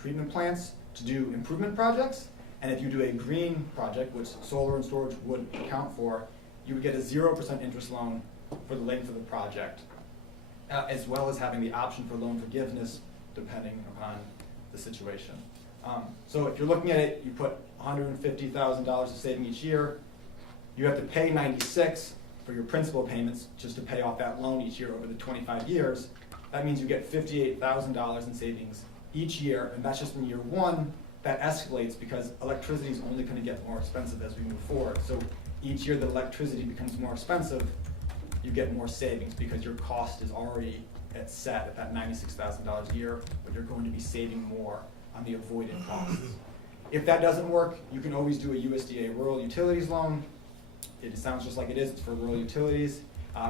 treatment plants to do improvement projects. And if you do a green project, which solar and storage would account for, you would get a 0% interest loan for the length of the project, as well as having the option for loan forgiveness depending upon the situation. So if you're looking at it, you put $150,000 of saving each year. You have to pay $96,000 for your principal payments just to pay off that loan each year over the 25 years. That means you get $58,000 in savings each year, and that's just in year one. That escalates because electricity is only going to get more expensive as we move forward. So each year that electricity becomes more expensive, you get more savings because your cost is already set at that $96,000 a year, but you're going to be saving more on the avoided costs. If that doesn't work, you can always do a USDA rural utilities loan. It sounds just like it is, it's for rural utilities.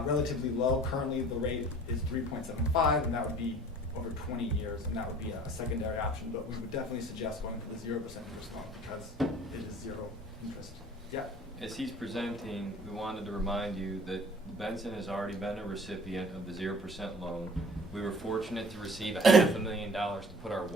Relatively low, currently the rate is 3.75, and that would be over 20 years, and that would be a secondary option, but we would definitely suggest going for the 0% interest loan because it is 0 interest. Yeah. As he's presenting, we wanted to remind you that Benson has already been a recipient of the 0% loan. We were fortunate to receive $500,000 to put our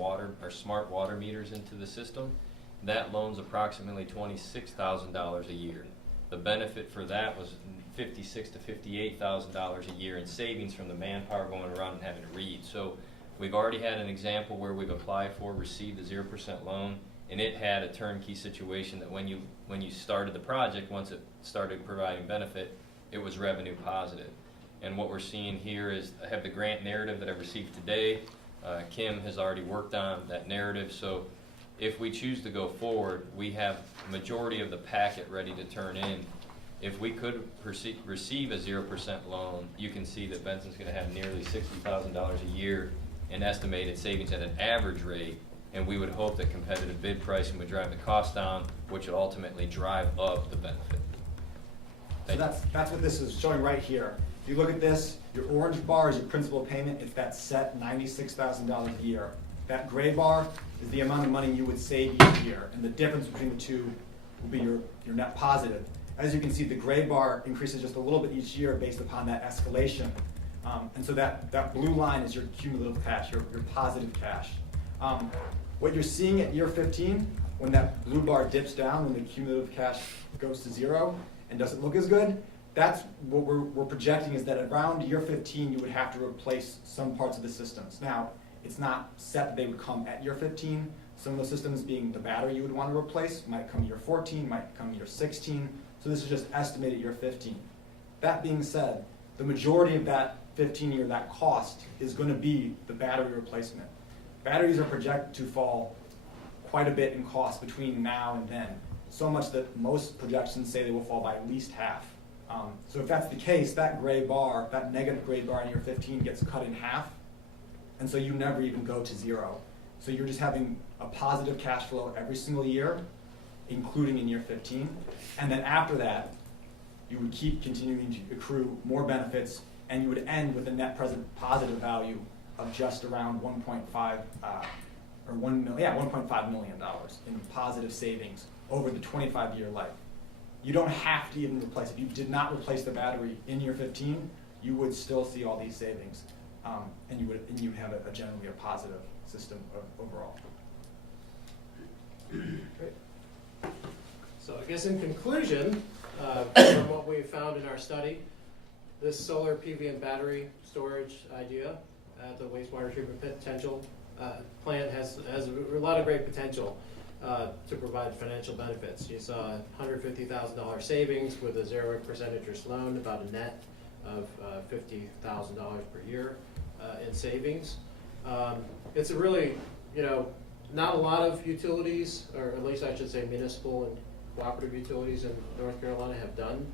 smart water meters into the system. That loan's approximately $26,000 a year. The benefit for that was $56,000 to $58,000 a year in savings from the manpower going around and having to read. So we've already had an example where we've applied for, received a 0% loan, and it had a turnkey situation that when you started the project, once it started providing benefit, it was revenue positive. And what we're seeing here is, I have the grant narrative that I received today. Kim has already worked on that narrative, so if we choose to go forward, we have a majority of the packet ready to turn in. If we could receive a 0% loan, you can see that Benson's going to have nearly $60,000 a year in estimated savings at an average rate, and we would hope that competitive bid pricing would drive the cost down, which would ultimately drive up the benefit. So that's what this is showing right here. If you look at this, your orange bar is your principal payment. It's that set $96,000 a year. That gray bar is the amount of money you would save each year, and the difference between the two will be your net positive. As you can see, the gray bar increases just a little bit each year based upon that escalation. And so that blue line is your cumulative cash, your positive cash. What you're seeing at year 15, when that blue bar dips down, when the cumulative cash goes to 0 and doesn't look as good, that's what we're projecting is that around year 15, you would have to replace some parts of the systems. Now, it's not set that they would come at year 15. Some of the systems being the battery you would want to replace might come year 14, might come year 16. So this is just estimated year 15. That being said, the majority of that 15-year, that cost is going to be the battery replacement. Batteries are projected to fall quite a bit in cost between now and then, so much that most projections say they will fall by at least half. So if that's the case, that gray bar, that negative gray bar in year 15 gets cut in half, and so you never even go to 0. So you're just having a positive cash flow every single year, including in year 15. And then after that, you would keep continuing to accrue more benefits, and you would end with a net present positive value of just around $1.5 million in positive savings over the 25-year life. You don't have to even replace it. If you did not replace the battery in year 15, you would still see all these savings, and you would have generally a positive system overall. Great. So I guess in conclusion, from what we found in our study, this solar PV and battery storage idea at the wastewater treatment potential plant has a lot of great potential to provide financial benefits. You saw $150,000 savings with a 0% interest loan, about a net of $50,000 per year in savings. It's a really, not a lot of utilities, or at least I should say municipal and cooperative utilities in North Carolina have done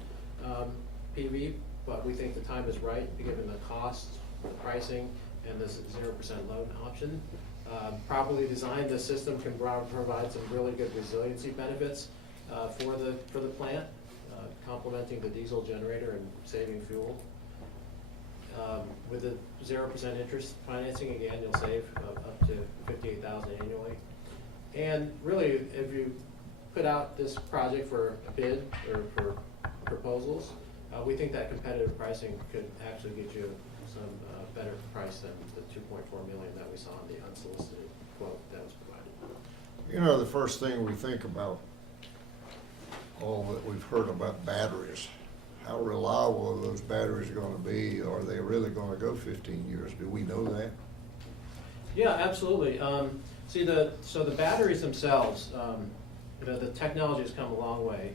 PV, but we think the time is right given the cost, the pricing, and this 0% loan option. Properly designed, this system can provide some really good resiliency benefits for the plant, complementing the diesel generator and saving fuel. With the 0% interest financing, again, you'll save up to $58,000 annually. And really, if you put out this project for a bid or for proposals, we think that competitive pricing could actually get you some better price than the $2.4 million that we saw in the unsolicited quote that was provided. You know, the first thing we think about, all that we've heard about batteries, how reliable are those batteries gonna be? Are they really gonna go 15 years? Do we know that? Yeah, absolutely. So the batteries themselves, the technology has come a long way.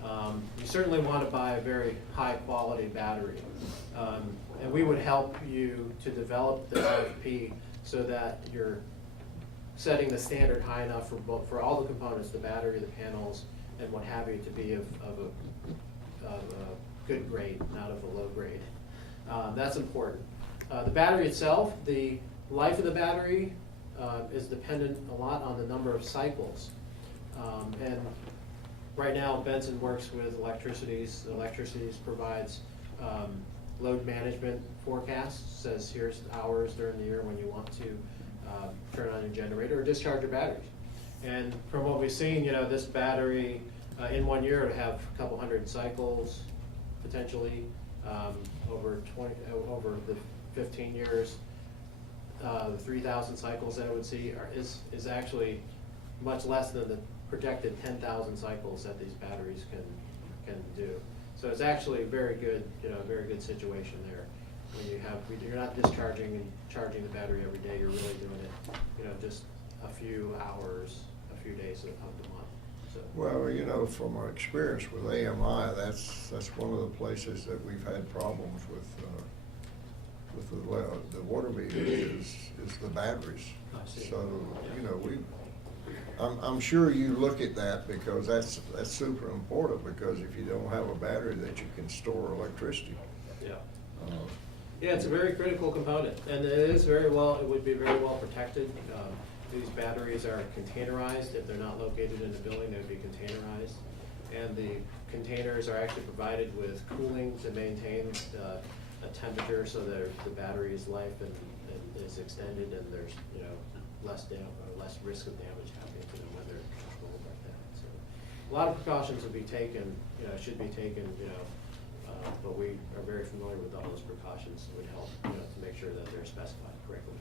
You certainly want to buy a very high quality battery. And we would help you to develop the RFP so that you're setting the standard high enough for all the components, the battery, the panels, and what have you, to be of a good grade, not of a low grade. That's important. The battery itself, the life of the battery is dependent a lot on the number of cycles. And right now, Benson works with Electricities. Electricities provides load management forecasts, says here's hours during the year when you want to turn on your generator or discharge your batteries. And from what we've seen, this battery in 1 year would have a couple hundred cycles potentially over the 15 years. The 3,000 cycles that I would see is actually much less than the projected 10,000 cycles that these batteries can do. So it's actually a very good, very good situation there. When you're not discharging and charging the battery every day, you're really doing it, just a few hours, a few days of the month. So. Well, from our experience with AMI, that's one of the places that we've had problems with the water meters is the batteries. I see. So, I'm sure you look at that because that's super important, because if you don't have a battery that you can store electricity. Yeah. Yeah, it's a very critical component, and it would be very well protected. These batteries are containerized. If they're not located in a building, they would be containerized. And the containers are actually provided with cooling to maintain a temperature so that the battery's life is extended, and there's less risk of damage happening to them when they're controlled like that. So a lot of precautions would be taken, should be taken, but we are very familiar with all those precautions that would help, to make sure that they're specified correctly.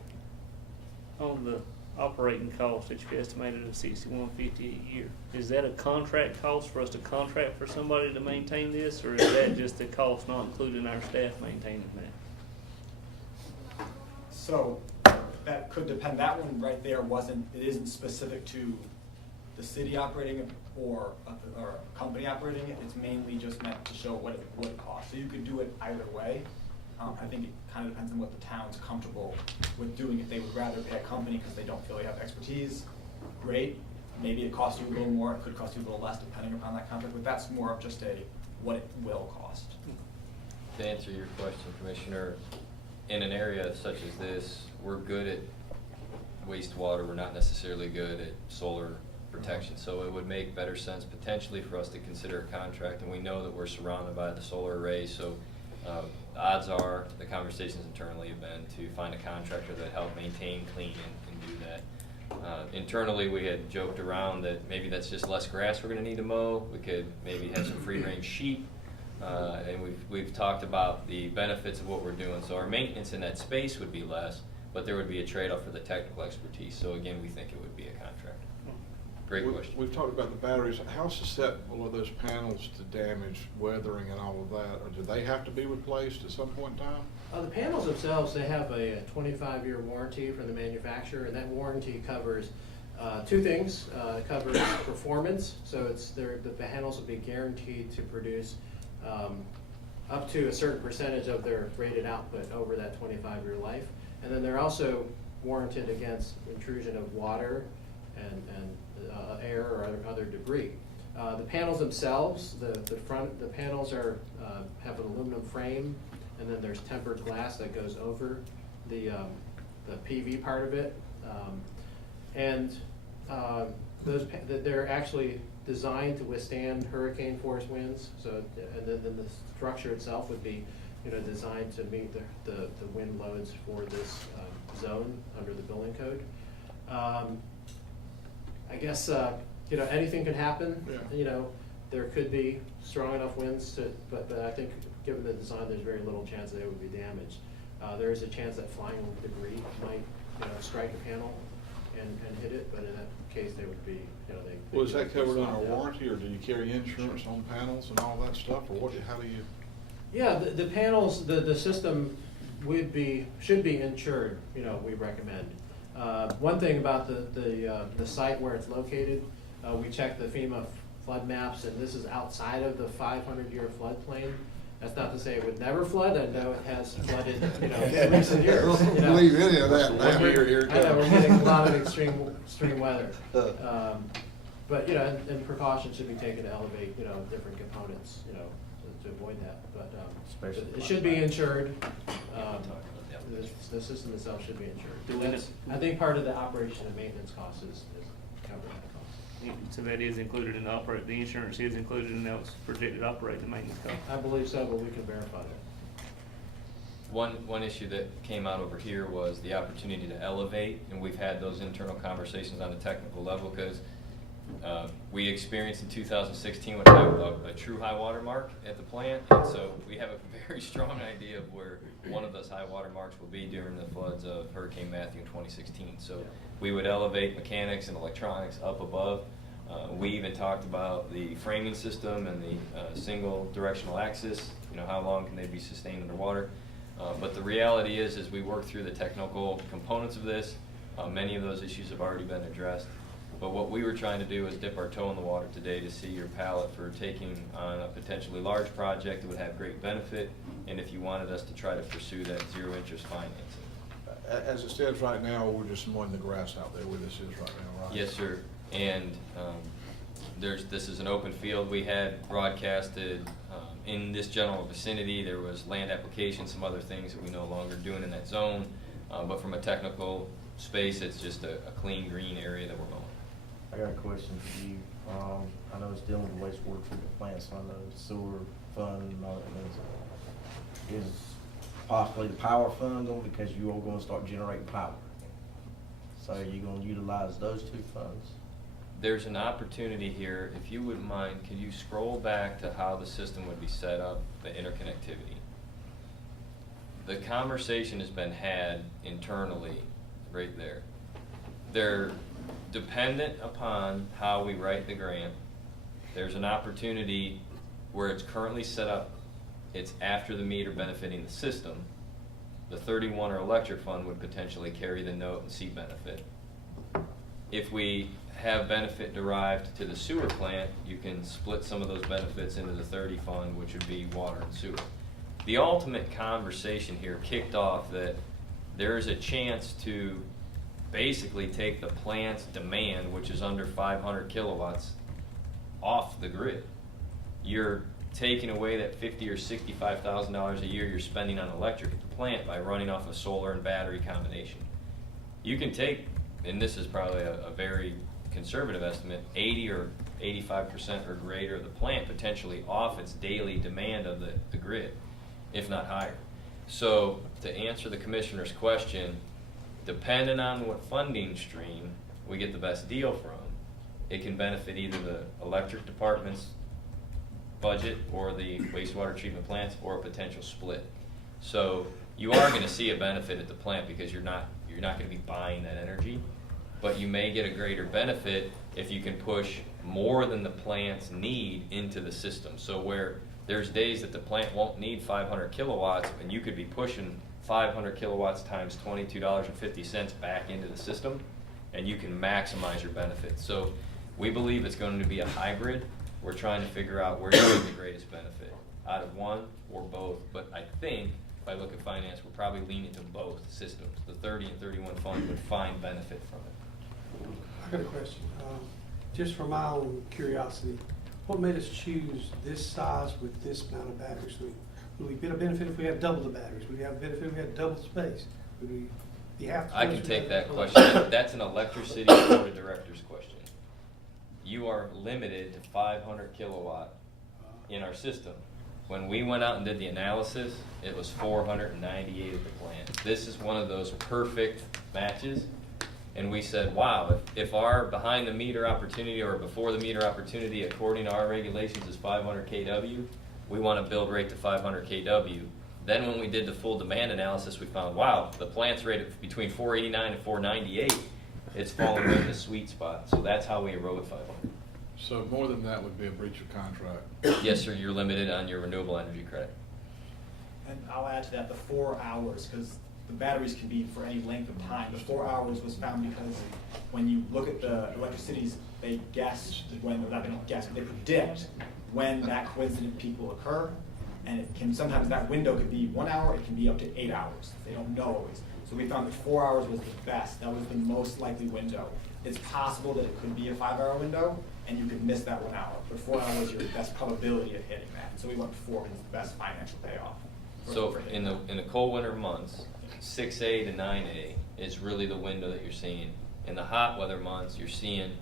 On the operating cost that you estimated at $61.50 a year, is that a contract cost for us to contract for somebody to maintain this, or is that just the cost not including our staff maintaining that? So that could depend. That one right there it isn't specific to the city operating it or a company operating it. It's mainly just meant to show what it costs. So you could do it either way. I think it kind of depends on what the town's comfortable with doing. If they would rather pay a company because they don't feel they have expertise, great. Maybe it costs you a little more. It could cost you a little less depending upon that contract. But that's more of just what it will cost. To answer your question, Commissioner, in an area such as this, we're good at wastewater. We're not necessarily good at solar protection. So it would make better sense potentially for us to consider a contract. And we know that we're surrounded by the solar arrays. So odds are the conversations internally have been to find a contractor that help maintain, clean, and do that. Internally, we had joked around that maybe that's just less grass we're going to need to mow. We could maybe have some free-range sheep. And we've talked about the benefits of what we're doing. So our maintenance in that space would be less, but there would be a trade-off for the technical expertise. So again, we think it would be a contract. Great question. We've talked about the batteries. How susceptible are those panels to damage, weathering, and all of that? Or do they have to be replaced at some point in time? The panels themselves, they have a 25-year warranty from the manufacturer, and that warranty covers two things. It covers performance, so the panels will be guaranteed to produce up to a certain percentage of their rated output over that 25-year life. And then they're also warranted against intrusion of water and air or other debris. The panels themselves, the panels have an aluminum frame, and then there's tempered glass that goes over the PV part of it. They're actually designed to withstand hurricane force winds. So, and then the structure itself would be, designed to meet the wind loads for this zone under the building code. I guess, anything can happen. Yeah. There could be strong enough winds but I think given the design, there's very little chance that it would be damaged. There is a chance that flying debris might, strike a panel and hit it, but in that case, they would be, they. Was that covered stop under down. warranty, or do you carry insurance on panels and all that stuff, or what, how do you? Yeah, the panels, the system should be insured, we recommend. One thing about the site where it's located, we checked the FEMA flood maps, and this is outside of the 500-year floodplain. That's not to say it would never flood. I know it has flooded, in recent years. Don't believe any of that now. I know, we're getting a lot of extreme weather. But, and precautions should be taken to elevate, different components, to avoid that. But it should be insured. The system itself should be insured. I think part of the operation and maintenance cost is covering that cost. So that is included in the insurance is included in those projected operating and maintenance costs? I believe so, but we can verify that. One issue that came out over here was the opportunity to elevate, and we've had those internal conversations on a technical level, because we experienced in 2016 what have a true high water mark at the plant, and so we have a very strong idea of where one of those high water marks will be during the floods of Hurricane Matthew in 2016. So we would elevate mechanics and electronics up above. We even talked about the framing system and the single directional axis, how long can they be sustained underwater. But the reality is, as we work through the technical components of this, many of those issues have already been addressed. But what we were trying to do was dip our toe in the water today to see your palette for taking on a potentially large project that would have great benefit, and if you wanted us to try to pursue that zero interest financing. As it stands right now, we're just mowing the grass out there where this is right now, right? Yes, sir. And this is an open field. We had broadcasted in this general vicinity. There was land application, some other things that we no longer doing in that zone. But from a technical space, it's just a clean green area that we're mowing. I got a question for you. I know it's dealing with wastewater treatment plants, so I know sewer fund and all that things. Is possibly the power fund going, because you are going to start generating power? So are you going to utilize those two funds? There's an opportunity here. If you wouldn't mind, could you scroll back to how the system would be set up, the interconnectivity? The conversation has been had internally right there. They're dependent upon how we write the grant. There's an opportunity where it's currently set up, it's after the meter benefiting the system. The 31 or electric fund would potentially carry the note and see benefit. If we have benefit derived to the sewer plant, you can split some of those benefits into the 30 fund, which would be water and sewer. The ultimate conversation here kicked off that there's a chance to basically take the plant's demand, which is under 500 kilowatts, off the grid. You're taking away that $50,000 or $65,000 a year you're spending on electric at the plant by running off a solar and battery combination. You can take, and this is probably a very conservative estimate, 80 or 85% or greater of the plant potentially off its daily demand of the grid, if not higher. So to answer the commissioner's question, depending on what funding stream we get the best deal from, it can benefit either the electric department's budget or the wastewater treatment plants, or a potential split. So you are going to see a benefit at the plant because you're not going to be buying that energy, but you may get a greater benefit if you can push more than the plant's need into the system. So where there's days that the plant won't need 500 kilowatts, and you could be pushing 500 kilowatts times $22.50 back into the system, and you can maximize your benefits. So we believe it's going to be a hybrid. We're trying to figure out where you get the greatest benefit, out of one or both. But I think if I look at finance, we're probably leaning to both systems. The 30 and 31 fund would find benefit from it. I got a question. Just for my own curiosity, what made us choose this size with this amount of batteries? Would we get a benefit if we had double the batteries? Would we have a benefit if we had double the space? Could we, you have to? I can take that question. That's an electricity board of directors question. You are limited to 500 kilowatt in our system. When we went out and did the analysis, it was 498 at the plant. This is one of those perfect matches. And we said, wow, if our behind the meter opportunity or before the meter opportunity according to our regulations is 500 kW, we want to build rate to 500 kW. Then when we did the full demand analysis, we found, wow, the plant's rated between 489 and 498. It's falling right in the sweet spot. So that's how we wrote 500. So more than that would be a breach of contract. Yes, sir, you're limited on your renewable energy credit. And I'll add to that the 4 hours, because the batteries can be for any length of time. The 4 hours was found because when you look at the electricities, they guess when, or not they don't guess, but they predict when that coincident peak will occur. And it can, sometimes that window could be 1 hour, it can be up to 8 hours. They don't know always. So we found that 4 hours was the best. That was the most likely window. It's possible that it could be a 5-hour window, and you could miss that 1 hour. But 4 hours is your best probability of hitting that. So we went 4 because it's the best financial payoff. So in the cold winter months, 6A to 9A is really the window that you're seeing. In the hot weather months, you're seeing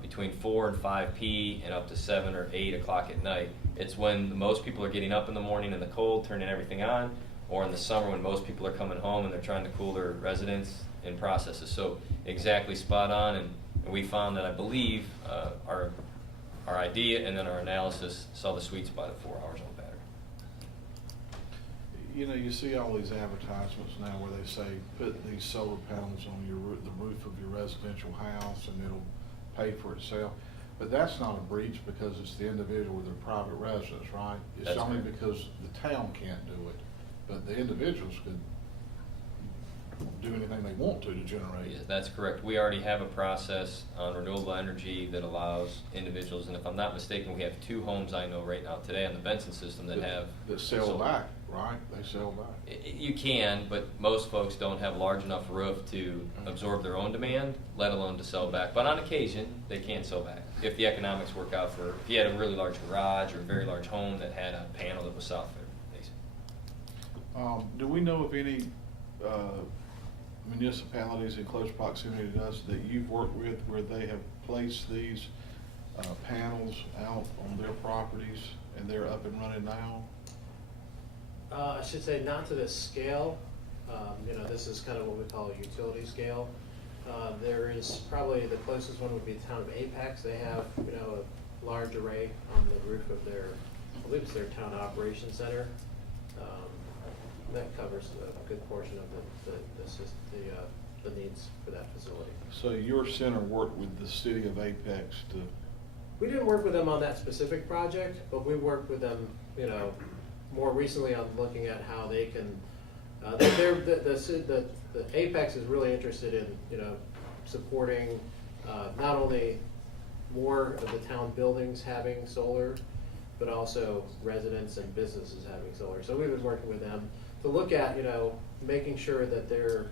between 4 and 5 p and up to 7 or 8 o'clock at night. It's when most people are getting up in the morning in the cold, turning everything on, or in the summer when most people are coming home and they're trying to cool their residence and processes. So exactly spot on, and we found that I believe our idea and then our analysis saw the sweet spot at 4 hours on battery. You know, you see all these advertisements now where they say, put these solar panels on the roof of your residential house and it'll pay for itself. But that's not a breach because it's the individual or their private residence, right? It's That's only correct. because the town can't do it. But the individuals could do anything they want to generate. Yeah, that's correct. We already have a process on renewable energy that allows individuals, and if I'm not mistaken, we have 2 homes I know right now today on the Benson system that have. That sell back, right? They sell back. You can, but most folks don't have large enough roof to absorb their own demand, let alone to sell back. But on occasion, they can sell back. If the economics work out for, if you had a really large garage or a very large home that had a panel that was south facing. Do we know of any municipalities in close proximity to us that you've worked with where they have placed these panels out on their properties and they're up and running now? I should say not to this scale. You know, this is kind of what we call a utility scale. There is probably the closest one would be the town of Apex. They have, you know, a large array on the roof of their, I believe it's their town operations center. That covers a good portion of the needs for that facility. So your center worked with the city of Apex to. We didn't work with them on that specific project, but we worked with them, you know, more recently on looking at how they can. The Apex is really interested in, you know, supporting not only more of the town buildings having solar, but also residents and businesses having solar. So we've been working with them to look at, you know, making sure that they're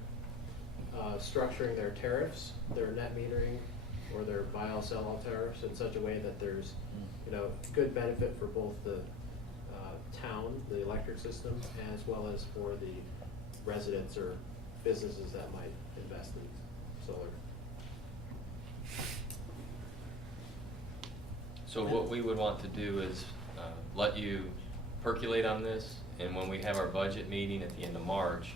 structuring their tariffs, their net metering, or their buy-all sell-all tariffs in such a way that there's, you know, good benefit for both the town, the electric system, as well as for the residents or businesses that might invest in solar. So what we would want to do is let you percolate on this, and when we have our budget meeting at the end of March,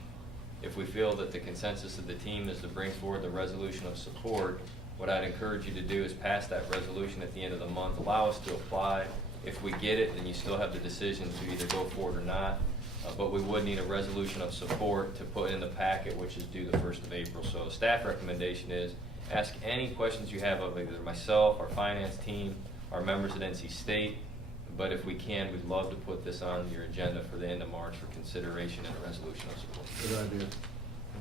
if we feel that the consensus of the team is to bring forward the resolution of support, what I'd encourage you to do is pass that resolution at the end of the month, allow us to apply. If we get it, then you still have the decision to either go forward or not, but we would need a resolution of support to put in the packet, which is due the 1st of April. So staff recommendation is ask any questions you have of either myself, our finance team, our members at NC State, but if we can, we'd love to put this on your agenda for the end of March for consideration and a resolution of support. Good idea.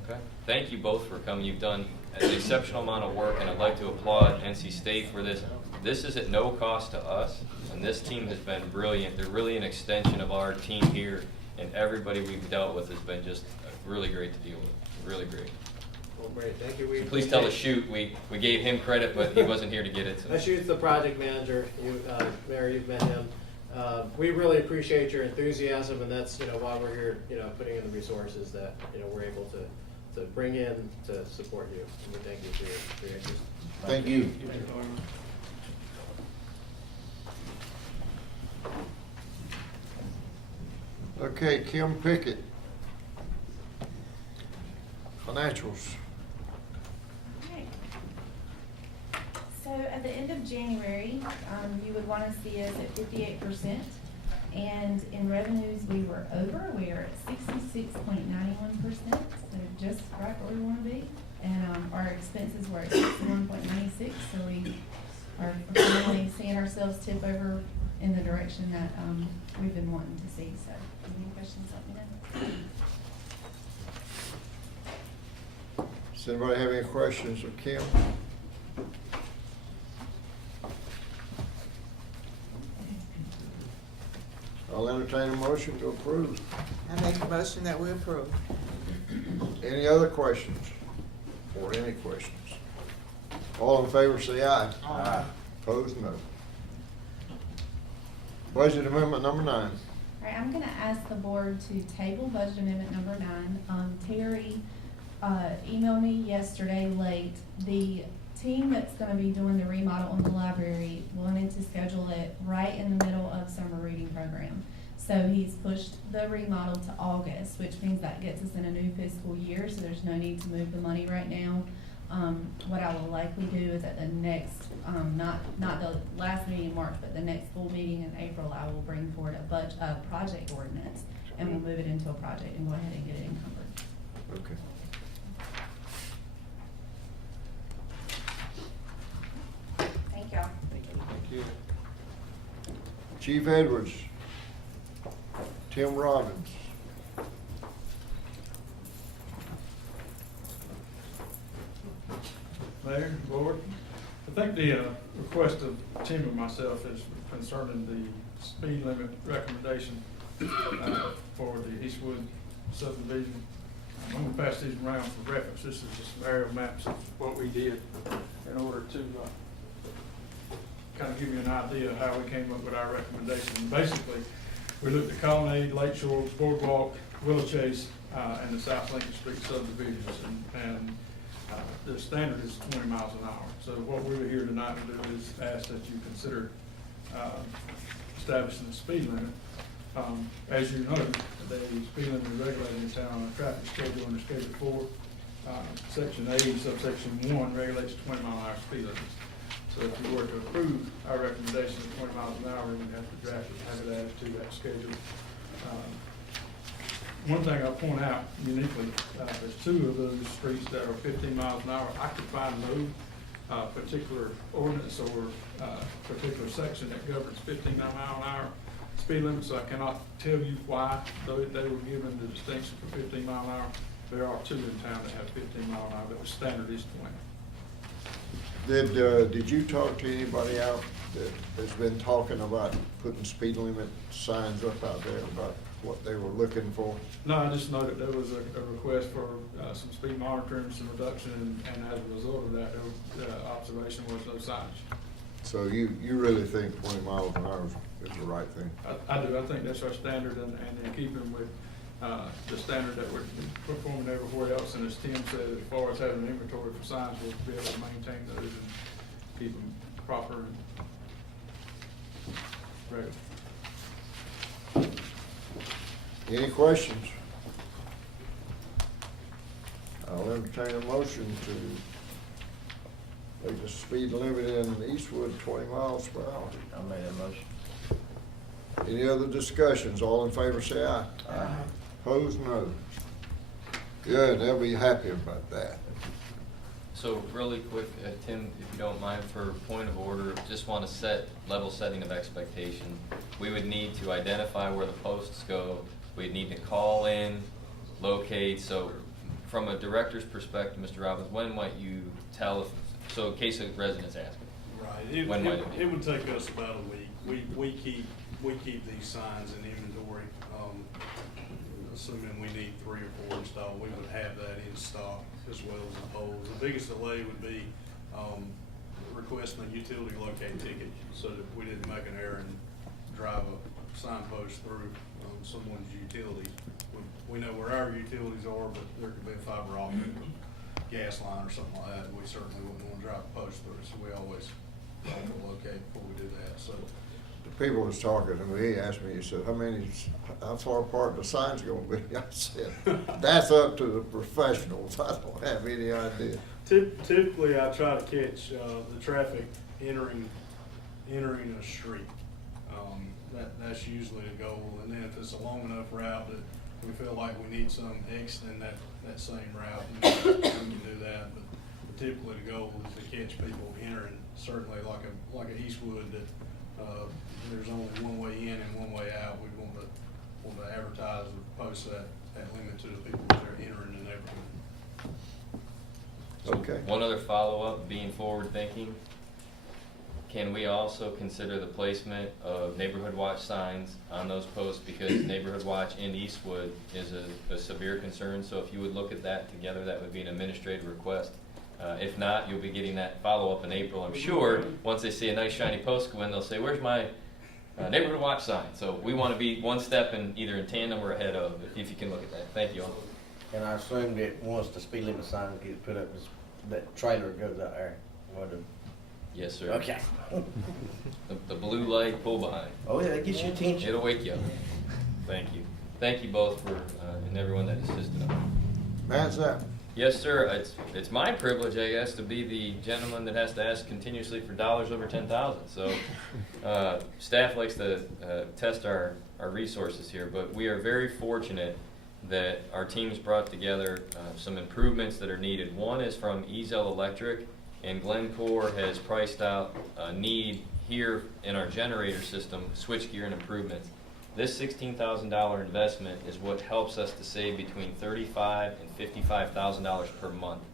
Okay. Thank you both for coming. You've done an exceptional amount of work, and I'd like to applaud NC State for this. This is at no cost to us, and this team has been brilliant. They're really an extension of our team here, and everybody we've dealt with has been just really great to deal with. Really great. Well, great, thank you. Please tell the shoot we gave him credit, but he wasn't here to get it. So. The shoot's the project manager. You, Mayor, you've met him. We really appreciate your enthusiasm, and that's, you know, why we're here, you know, putting in the resources that, you know, we're able to to bring in to support you. And we thank you for your interest. Thank you. Okay, Kim Pickett. Financials. Okay. So at the end of January, you would want to see us at 58%. And in revenues, we were over. We are at 66.91%, so just right where we want to be. And our expenses were at 61.96, so we are finally seeing ourselves tip over in the direction that we've been wanting to see. So, any questions, let me know. Does anybody have any questions of Kim? I'll entertain a motion to approve. I make a motion that we approve. Any other questions? Or any questions? All in favor say aye. Aye. Opposed, no. Budget amendment number 9. All right, I'm gonna ask the board to table budget amendment number 9. Terry, emailed me yesterday late. The team that's gonna be doing the remodel in the library wanted to schedule it right in the middle of summer reading program. So he's pushed the remodel to August, which means that gets us in a new fiscal year, so there's no need to move the money right now. What I will likely do is at the next, not the last meeting in March, but the next full meeting in April, I will bring forward a project ordinance, and we'll move it into a project and go ahead and get it encumbered. Okay. Thank y'all. Thank you. Chief Edwards. Tim Robbins. Mayor, Board, I think the request of Tim and myself is concerning the speed limit recommendation for the Eastwood subdivision. I'm going to pass these around for reference. This is just some aerial maps of what we did in order to kind of give you an idea of how we came up with our recommendation. Basically, we looked at Colonnade, Lakeshore, Boardwalk, Willow Chase, and the South Lincoln Street subdivisions, and the standard is 20 miles an hour. So what we're here tonight to do is ask that you consider establishing the speed limit. As you know, the speed limit is regulated in town on a traffic schedule under Schedule 4. Section A, subsection 1 regulates 20 mile an hour speed limits. So if you were to approve our recommendation of 20 miles an hour, we would have to draft it, have it added to that schedule. One thing I'll point out uniquely, there's 2 of those streets that are 15 miles an hour. I could find no particular ordinance or particular section that governs 15 mile an hour speed limit, so I cannot tell you why they were given the distinction for 15 mile an hour. There are 2 in town that have 15 mile an hour, but the standard is 20. Did you talk to anybody out that has been talking about putting speed limit signs up out there about what they were looking for? No, I just know that there was a request for some speed monitoring, some reduction, and as a result of that, the observation was no signage. So you really think 20 miles an hour is the right thing? I do. I think that's our standard, and in keeping with the standard that we're performing everywhere else. And as Tim said, as far as having an inventory for signs, we'll be able to maintain those and keep them proper and regular. Any questions? I'll entertain a motion to make the speed limit in Eastwood 20 miles per hour. I made that motion. Any other discussions? All in favor say aye. Aye. Opposed, no. Good, they'll be happy about that. So really quick, Tim, if you don't mind, for point of order, just want to set level setting of expectation. We would need to identify where the posts go. We'd need to call in, locate. So from a director's perspective, Mr. Robbins, when might you tell if, so in case a resident's asking? Right, When might it be? it would take us about a week. We keep these signs in inventory. Assuming we need 3 or 4 installed, we would have that in stock as well as the poles. The biggest delay would be requesting a utility locate ticket so that we didn't make an error and drive a signpost through, someone's utilities. We know where our utilities are, but there could be a fiber optic gas line or something like that, we certainly wouldn't want to drive a post through, so we always try to locate before we do that, so. The people was talking to me, he asked me, he said, how far apart the signs gonna be? I said, that's up to the professionals, I don't have any idea. Typically, I try to catch, the traffic entering a street. That's usually the goal, and then if it's a long enough route that we feel like we need some exiting that same route, we can do that, but typically the goal is to catch people entering, certainly like a Eastwood that, there's only one way in and one way out. We want to advertise or post that limit to the people that are entering the neighborhood. So Okay. one other follow-up, being forward-thinking, can we also consider the placement of neighborhood watch signs on those posts? Because neighborhood watch in Eastwood is a severe concern, so if you would look at that together, that would be an administrative request. If not, you'll be getting that follow-up in April, I'm sure. Once they see a nice shiny post go in, they'll say, where's my neighborhood watch sign? So we want to be one step either in tandem or ahead of, if you can look at that. Thank you all. And I assume that once the speed limit sign gets put up, that trailer goes out there. Yes, sir. Okay. The blue light pull behind. Oh yeah, that gets your attention. It'll wake you up. Thank you. Thank you both for, and everyone that assisted on. That's that. Yes, sir. It's my privilege, I guess, to be the gentleman that has to ask continuously for dollars over 10,000. So staff likes to test our resources here, but we are very fortunate that our teams brought together some improvements that are needed. One is from Ezel Electric, and Glencore has priced out a need here in our generator system, switchgear and improvements. This $16,000 investment is what helps us to save between $35,000 and $55,000 per month.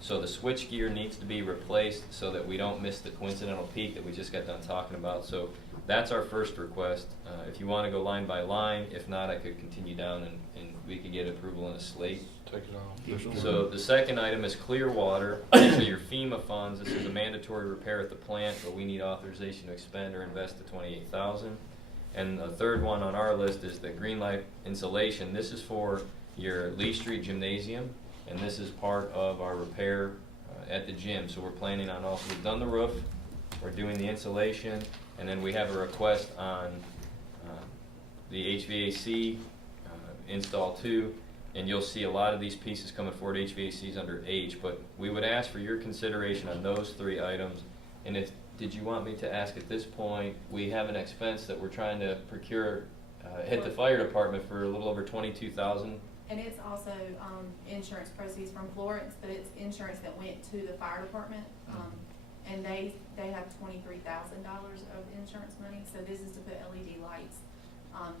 So the switchgear needs to be replaced so that we don't miss the coincidental peak that we just got done talking about. So that's our first request. If you want to go line by line, if not, I could continue down and we could get approval in a slate. Take it off. So the second item is clear water. These are your FEMA funds. This is a mandatory repair at the plant, but we need authorization to expend or invest the $28,000. And the third one on our list is the green light insulation. This is for your Lee Street Gymnasium, and this is part of our repair at the gym. So we're planning on also, we've done the roof, we're doing the insulation, and then we have a request on the HVAC install too. And you'll see a lot of these pieces coming forward. HVAC's under H, but we would ask for your consideration on those three items. And did you want me to ask at this point, we have an expense that we're trying to procure, hit the fire department for a little over $22,000. And it's also insurance proceeds from Florence, but it's insurance that went to the fire department. And they have $23,000 of insurance money, so this is to put LED lights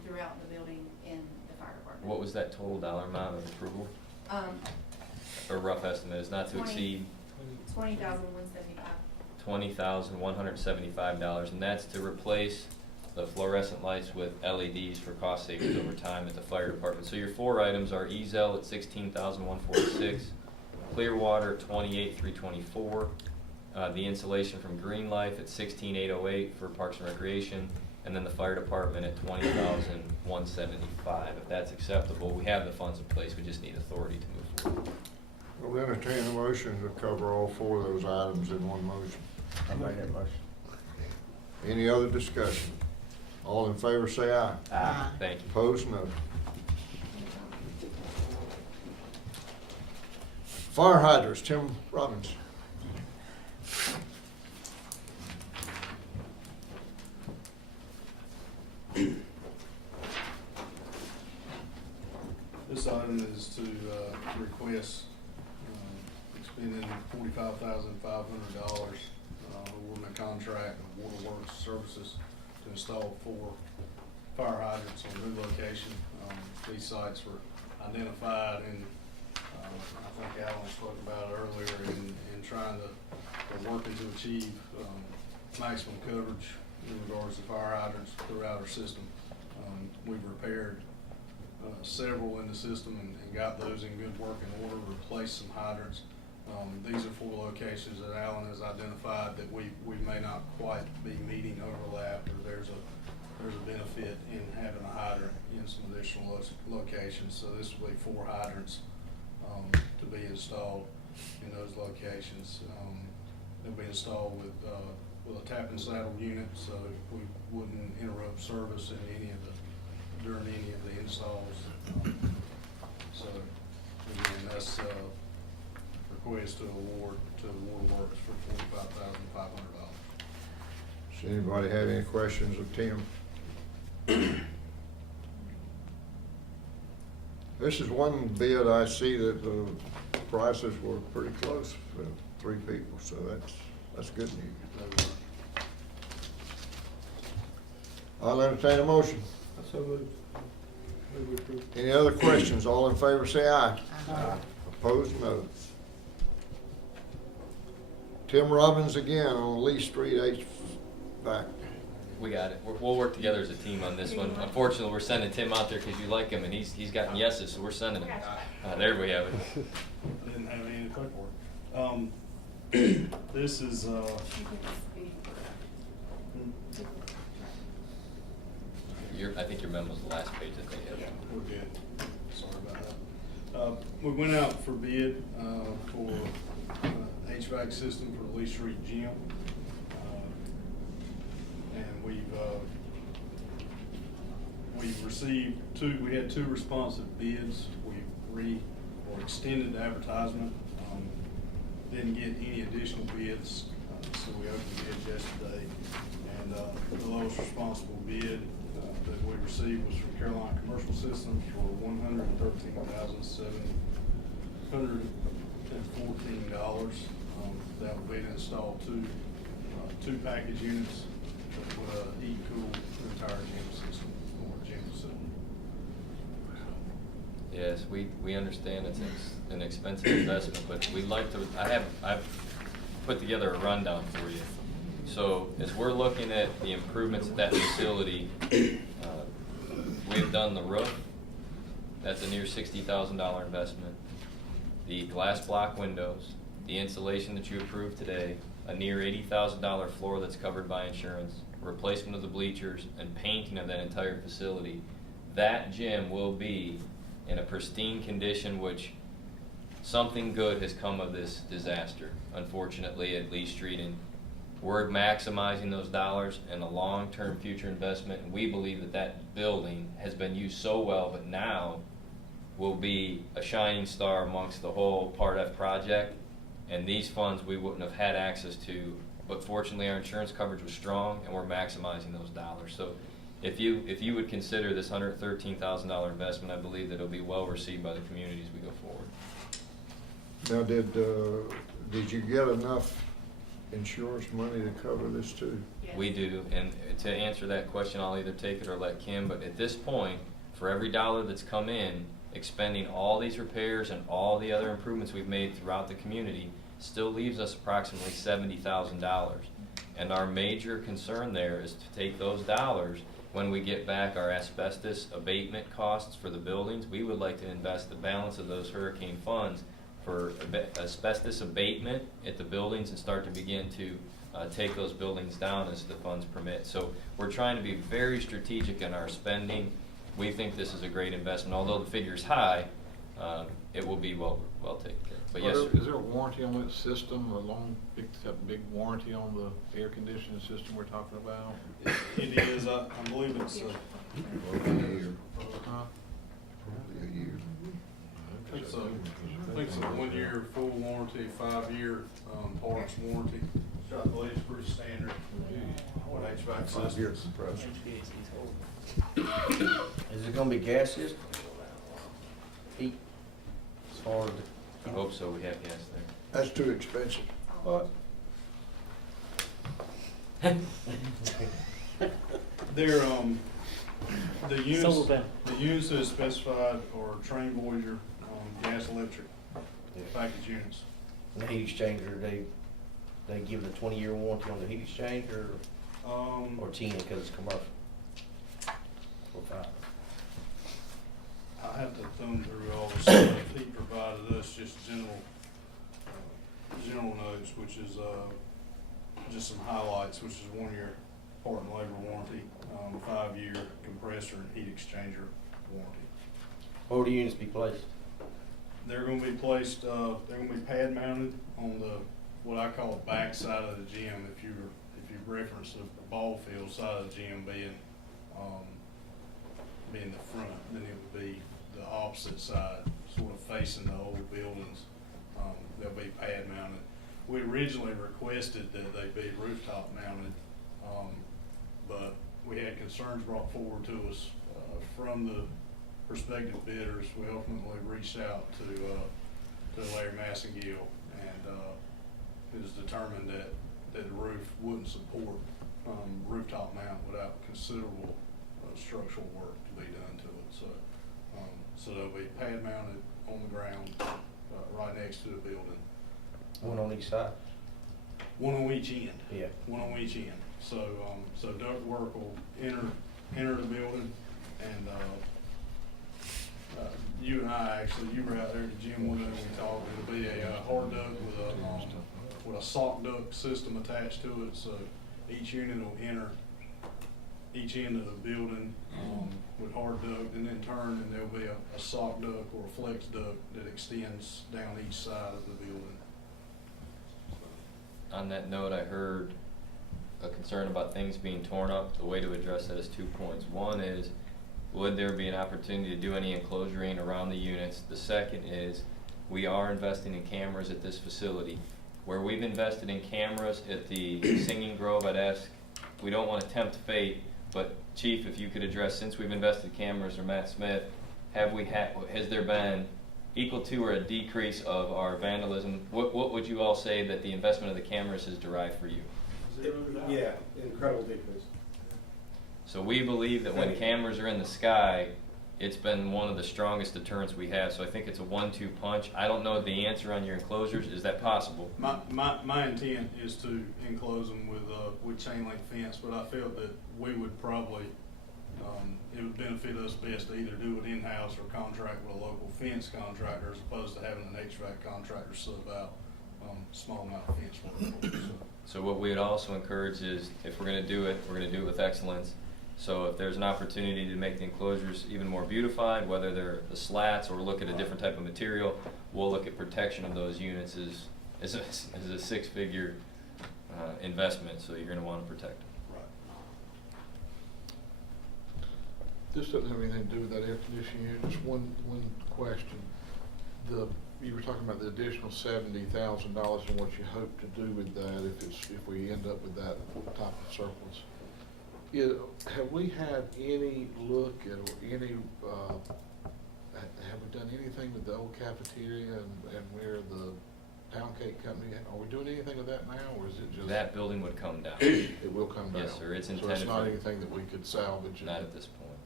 throughout the building in the fire department. What was that total dollar amount of approval? A rough estimate is not to exceed $20,175, and that's to replace the fluorescent lights with LEDs for cost savings over time at the fire department. So your four items are Ezel at $16,146, Clearwater $28,324, the insulation from Green Life at $16,808 for Parks and Recreation, and then the fire department at $20,175. If that's acceptable, we have the funds in place. We just need authority to move forward. We'll entertain a motion to cover all four of those items in one motion. I make that motion. Any other discussion? All in favor say aye. Aye. Thank you. Opposed, no. Fire hydrants, Tim Robbins. This item is to request expending $45,500, awarding a contract of Waterworks Services to install 4 fire hydrants on new location. These sites were identified and I think Alan spoke about it earlier in trying to, or working to achieve maximum coverage in regards to fire hydrants throughout our system. We've repaired several in the system and got those in good working order, replaced some hydrants. These are 4 locations that Alan has identified that we may not quite be meeting overlap, or there's a there's a benefit in having a hydrant in some additional locations. So this will be 4 hydrants to be installed in those locations. They'll be installed with a tap and saddle unit, so we wouldn't interrupt service during any of the installs. So again, that's request to award to Waterworks for $45,500. Does anybody have any questions of Tim? This is one bid I see that the prices were pretty close for 3 people, so that's good news. I'll entertain a motion. So moved. Move we approve. Any other questions? All in favor say aye. Aye. Opposed, no. Tim Robbins again on Lee Street HVAC. We got it. We'll work together as a team on this one. Unfortunately, we're sending Tim out there because you like him, and he's gotten yeses, so we're sending him. There we have it. I didn't have any clipboard. This is, I think your memo's the last page that they have. we're good. Sorry about that. We went out for bid for HVAC system for the Lee Street Gym. And we've received we had 2 responsive bids. We extended the advertisement. Didn't get any additional bids, so we opened bids yesterday. And the lowest responsible bid that we received was from Carolina Commercial Systems for $113,714. That will be to install 2 package units that would heat and cool the entire gym system or gym facility. Yes, we understand it's an expensive investment, but we'd like to, I've put together a rundown for you. So as we're looking at the improvements at that facility, we've done the roof. That's a near $60,000 investment. The glass block windows, the insulation that you approved today, a near $80,000 floor that's covered by insurance, replacement of the bleachers, and painting of that entire facility. That gym will be in a pristine condition, which something good has come of this disaster, unfortunately, at Lee Street. And we're maximizing those dollars and a long-term future investment. And we believe that that building has been used so well, but now will be a shining star amongst the whole Part F project. And these funds we wouldn't have had access to, but fortunately our insurance coverage was strong, and we're maximizing those dollars. So if you would consider this $113,000 investment, I believe that it'll be well received by the community as we go forward. Now, did you get enough insurance money to cover this too? We do, and to answer that question, I'll either take it or let Kim, but at this point, for every dollar that's come in, expending all these repairs and all the other improvements we've made throughout the community still leaves us approximately $70,000. And our major concern there is to take those dollars when we get back our asbestos abatement costs for the buildings. We would like to invest the balance of those hurricane funds for asbestos abatement at the buildings and start to begin to take those buildings down as the funds permit. So we're trying to be very strategic in our spending. We think this is a great investment. Although the figure's high, it will be well taken care of. But yes, sir. Is there a warranty on that system, a big warranty on the air conditioning system we're talking about? It is, I believe it's Probably a year. Probably a year. I think it's a 1-year full warranty, 5-year parts warranty. So I believe it's pretty standard what HVAC system. 5-year compressor. Is it gonna be gas system? Heat? As far as I hope so. We have gas there. That's too expensive. They're, the Solar panel. units that is specified are train Voyager, gas electric package units. the heat exchanger, they give the 20-year warranty on the heat exchanger, or 10 because it's commercial? Or 5? I have to thumb through all the stuff he provided us, just general notes, which is, just some highlights, which is 1 year part and labor warranty, 5-year compressor and heat exchanger warranty. Where will the units be placed? They're gonna be placed, they're gonna be pad mounted on the, what I call the back side of the gym. If you reference the ball field side of the gym being the front, then it would be the opposite side, sort of facing the old buildings. They'll be pad mounted. We originally requested that they be rooftop mounted, but we had concerns brought forward to us from the prospective bidders. We ultimately reached out to Larry Massengill, and it was determined that the roof wouldn't support rooftop mount without considerable structural work to be done to it. So they'll be pad mounted on the ground right next to the building. One on each side? One on each end. Yeah. One on each end. So duct work will enter the building, and you and I actually, you were out there at the gym one day when we talked. It'll be a hard duct with a sock duct system attached to it. So each unit will enter each end of the building with hard duct, and then turn, and there'll be a sock duct or a flex duct that extends down each side of the building. On that note, I heard a concern about things being torn up. The way to address that is 2 points. One is, would there be an opportunity to do any enclosuring around the units? The second is, we are investing in cameras at this facility. Where we've invested in cameras at the Singing Grove, I'd ask, we don't want to tempt fate, but Chief, if you could address, since we've invested cameras, or Matt Smith, has there been equal to or a decrease of our vandalism? What would you all say that the investment of the cameras has derived for you? Yeah, incredible decrease. So we believe that when cameras are in the sky, it's been one of the strongest deterrents we have. So I think it's a 1-2 punch. I don't know the answer on your enclosures. Is that possible? My intent is to enclose them with chain link fence, but I felt that we would probably, it would benefit us best to either do it in-house or contract with a local fence contractor, as opposed to having an HVAC contractor sub out small amount of fence work. So what we would also encourage is, if we're going to do it, we're going to do it with excellence. So if there's an opportunity to make the enclosures even more beautified, whether they're the slats or look at a different type of material, we'll look at protection of those units as a 6-figure investment, so you're going to want to protect them. This doesn't have anything to do with that air conditioning unit. Just one question. You were talking about the additional $70,000 and what you hope to do with that if we end up with that type of surplus. Have we had any look at any? Have we done anything with the old cafeteria and where the pound cake company? Are we doing anything with that now, or is it just that building would come down? It will come down. Yes, sir. It's So intended. it's not anything that we could salvage. Not at this point.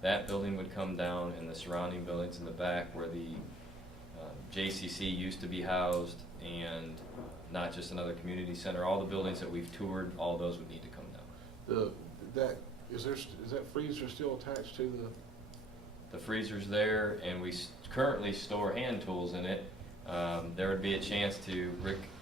That building would come down, and the surrounding buildings in the back where the JCC used to be housed, and not just another community center. All the buildings that we've toured, all those would need to come down. Is that freezer still attached to the freezer's there, and we currently store hand tools in it. There would be a chance to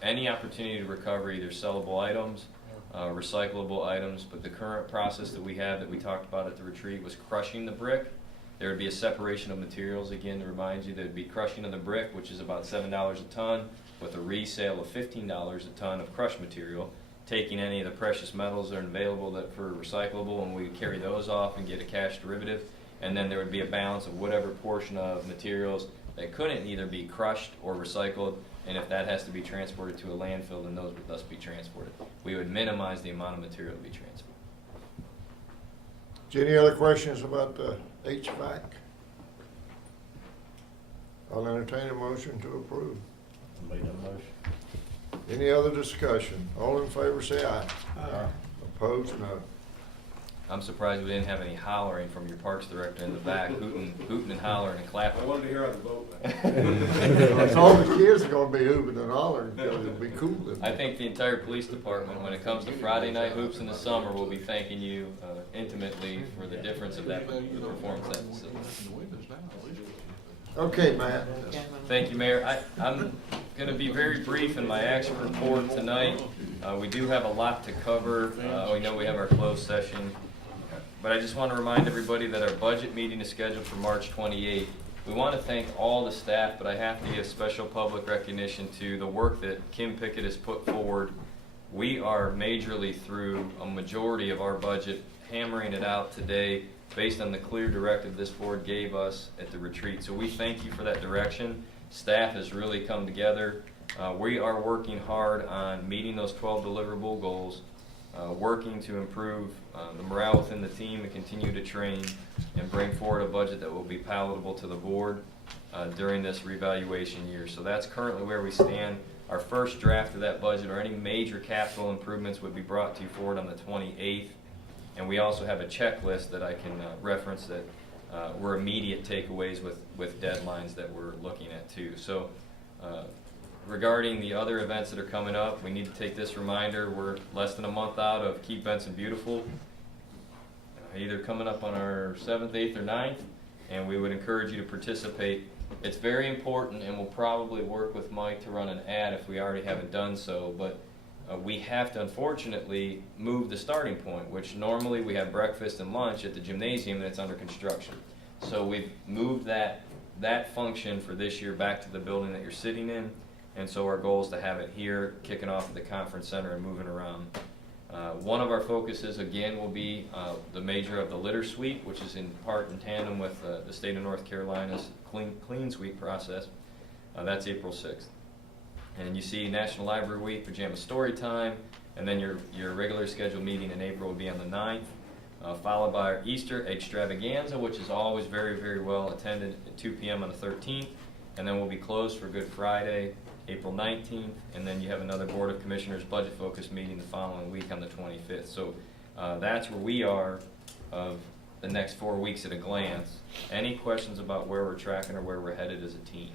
any opportunity to recover either sellable items, recyclable items, but the current process that we have that we talked about at the retreat was crushing the brick. There would be a separation of materials. Again, to remind you, there'd be crushing of the brick, which is about $7 a ton, with a resale of $15 a ton of crushed material, taking any of the precious metals that are available for recyclable, and we would carry those off and get a cash derivative. And then there would be a balance of whatever portion of materials that couldn't either be crushed or recycled, and if that has to be transported to a landfill, then those would thus be transported. We would minimize the amount of material to be transported. Any other questions about the HVAC? I'll entertain a motion to approve. Made that motion. Any other discussion? All in favor say aye. Aye. Opposed, no. I'm surprised we didn't have any hollering from your parks director in the back, hooting and hollering and clapping. I wanted to hear how the vote went. It's all the kids are gonna be hooping and hollering because it'll be cool. I think the entire police department, when it comes to Friday night hoops in the summer, will be thanking you intimately for the difference of that performance at the facility. Okay, Matt. Thank you, Mayor. I'm going to be very brief in my action report tonight. We do have a lot to cover. We know we have our closed session. But I just want to remind everybody that our budget meeting is scheduled for March 28th. We want to thank all the staff, but I have to give special public recognition to the work that Kim Pickett has put forward. We are majorly through a majority of our budget, hammering it out today based on the clear directive this board gave us at the retreat. So we thank you for that direction. Staff has really come together. We are working hard on meeting those 12 deliverable goals, working to improve the morale within the team and continue to train and bring forward a budget that will be palatable to the board during this revaluation year. So that's currently where we stand. Our first draft of that budget or any major capital improvements would be brought to you forward on the 28th. And we also have a checklist that I can reference that were immediate takeaways with deadlines that we're looking at too. So regarding the other events that are coming up, we need to take this reminder. We're less than a month out of Keep Benson Beautiful, either coming up on our 7th, 8th, or 9th, and we would encourage you to participate. It's very important, and we'll probably work with Mike to run an ad if we already haven't done so, but we have to unfortunately move the starting point, which normally we have breakfast and lunch at the gymnasium and it's under construction. So we've moved that function for this year back to the building that you're sitting in, and so our goal is to have it here, kicking off at the conference center and moving around. One of our focuses again will be the major of the litter sweep, which is in part in tandem with the state of North Carolina's clean sweep process. That's April 6th. And you see National Library Week, Pajama Story Time, and then your regular scheduled meeting in April will be on the 9th, followed by our Easter Extravaganza, which is always very, very well attended at 2 p.m. on the 13th, and then we'll be closed for Good Friday, April 19th, and then you have another Board of Commissioners budget focus meeting the following week on the 25th. So that's where we are of the next 4 weeks at a glance. Any questions about where we're tracking or where we're headed as a team?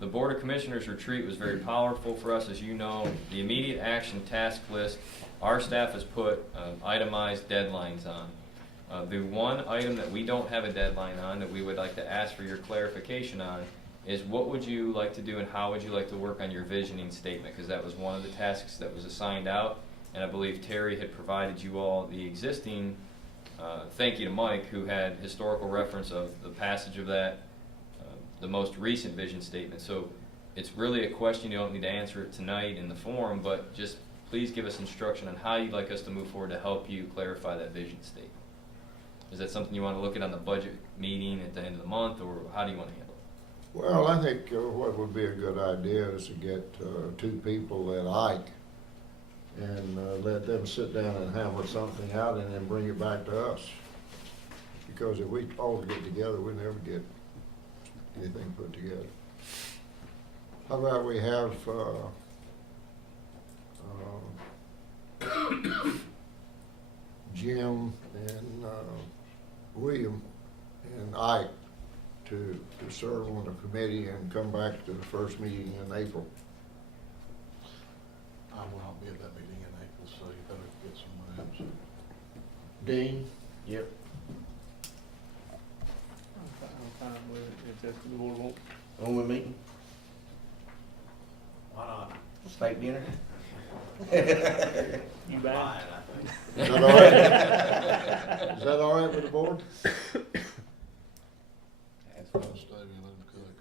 The Board of Commissioners retreat was very powerful for us, as you know. The immediate action task list, our staff has put itemized deadlines on. The one item that we don't have a deadline on that we would like to ask for your clarification on is what would you like to do and how would you like to work on your visioning statement, because that was one of the tasks that was assigned out, and I believe Terry had provided you all the existing, thank you to Mike, who had historical reference of the passage of that, the most recent vision statement. So it's really a question, you don't need to answer it tonight in the forum, but just please give us instruction on how you'd like us to move forward to help you clarify that vision statement. Is that something you want to look at on the budget meeting at the end of the month, or how do you want to handle it? Well, I think what would be a good idea is to get 2 people at Ike and let them sit down and hammer something out and then bring it back to us. Because if we all get together, we never get anything put together. How about we have Jim and William and Ike to serve on the committee and come back to the first meeting in April. I will not be at that meeting in April, so you better get someone else. Dean? Yep. I'm fine with it if that's the board wants. When we meeting? Why not? Steak dinner? You back? Is that all right? Is that all right with the board? I'll stay and let them cook.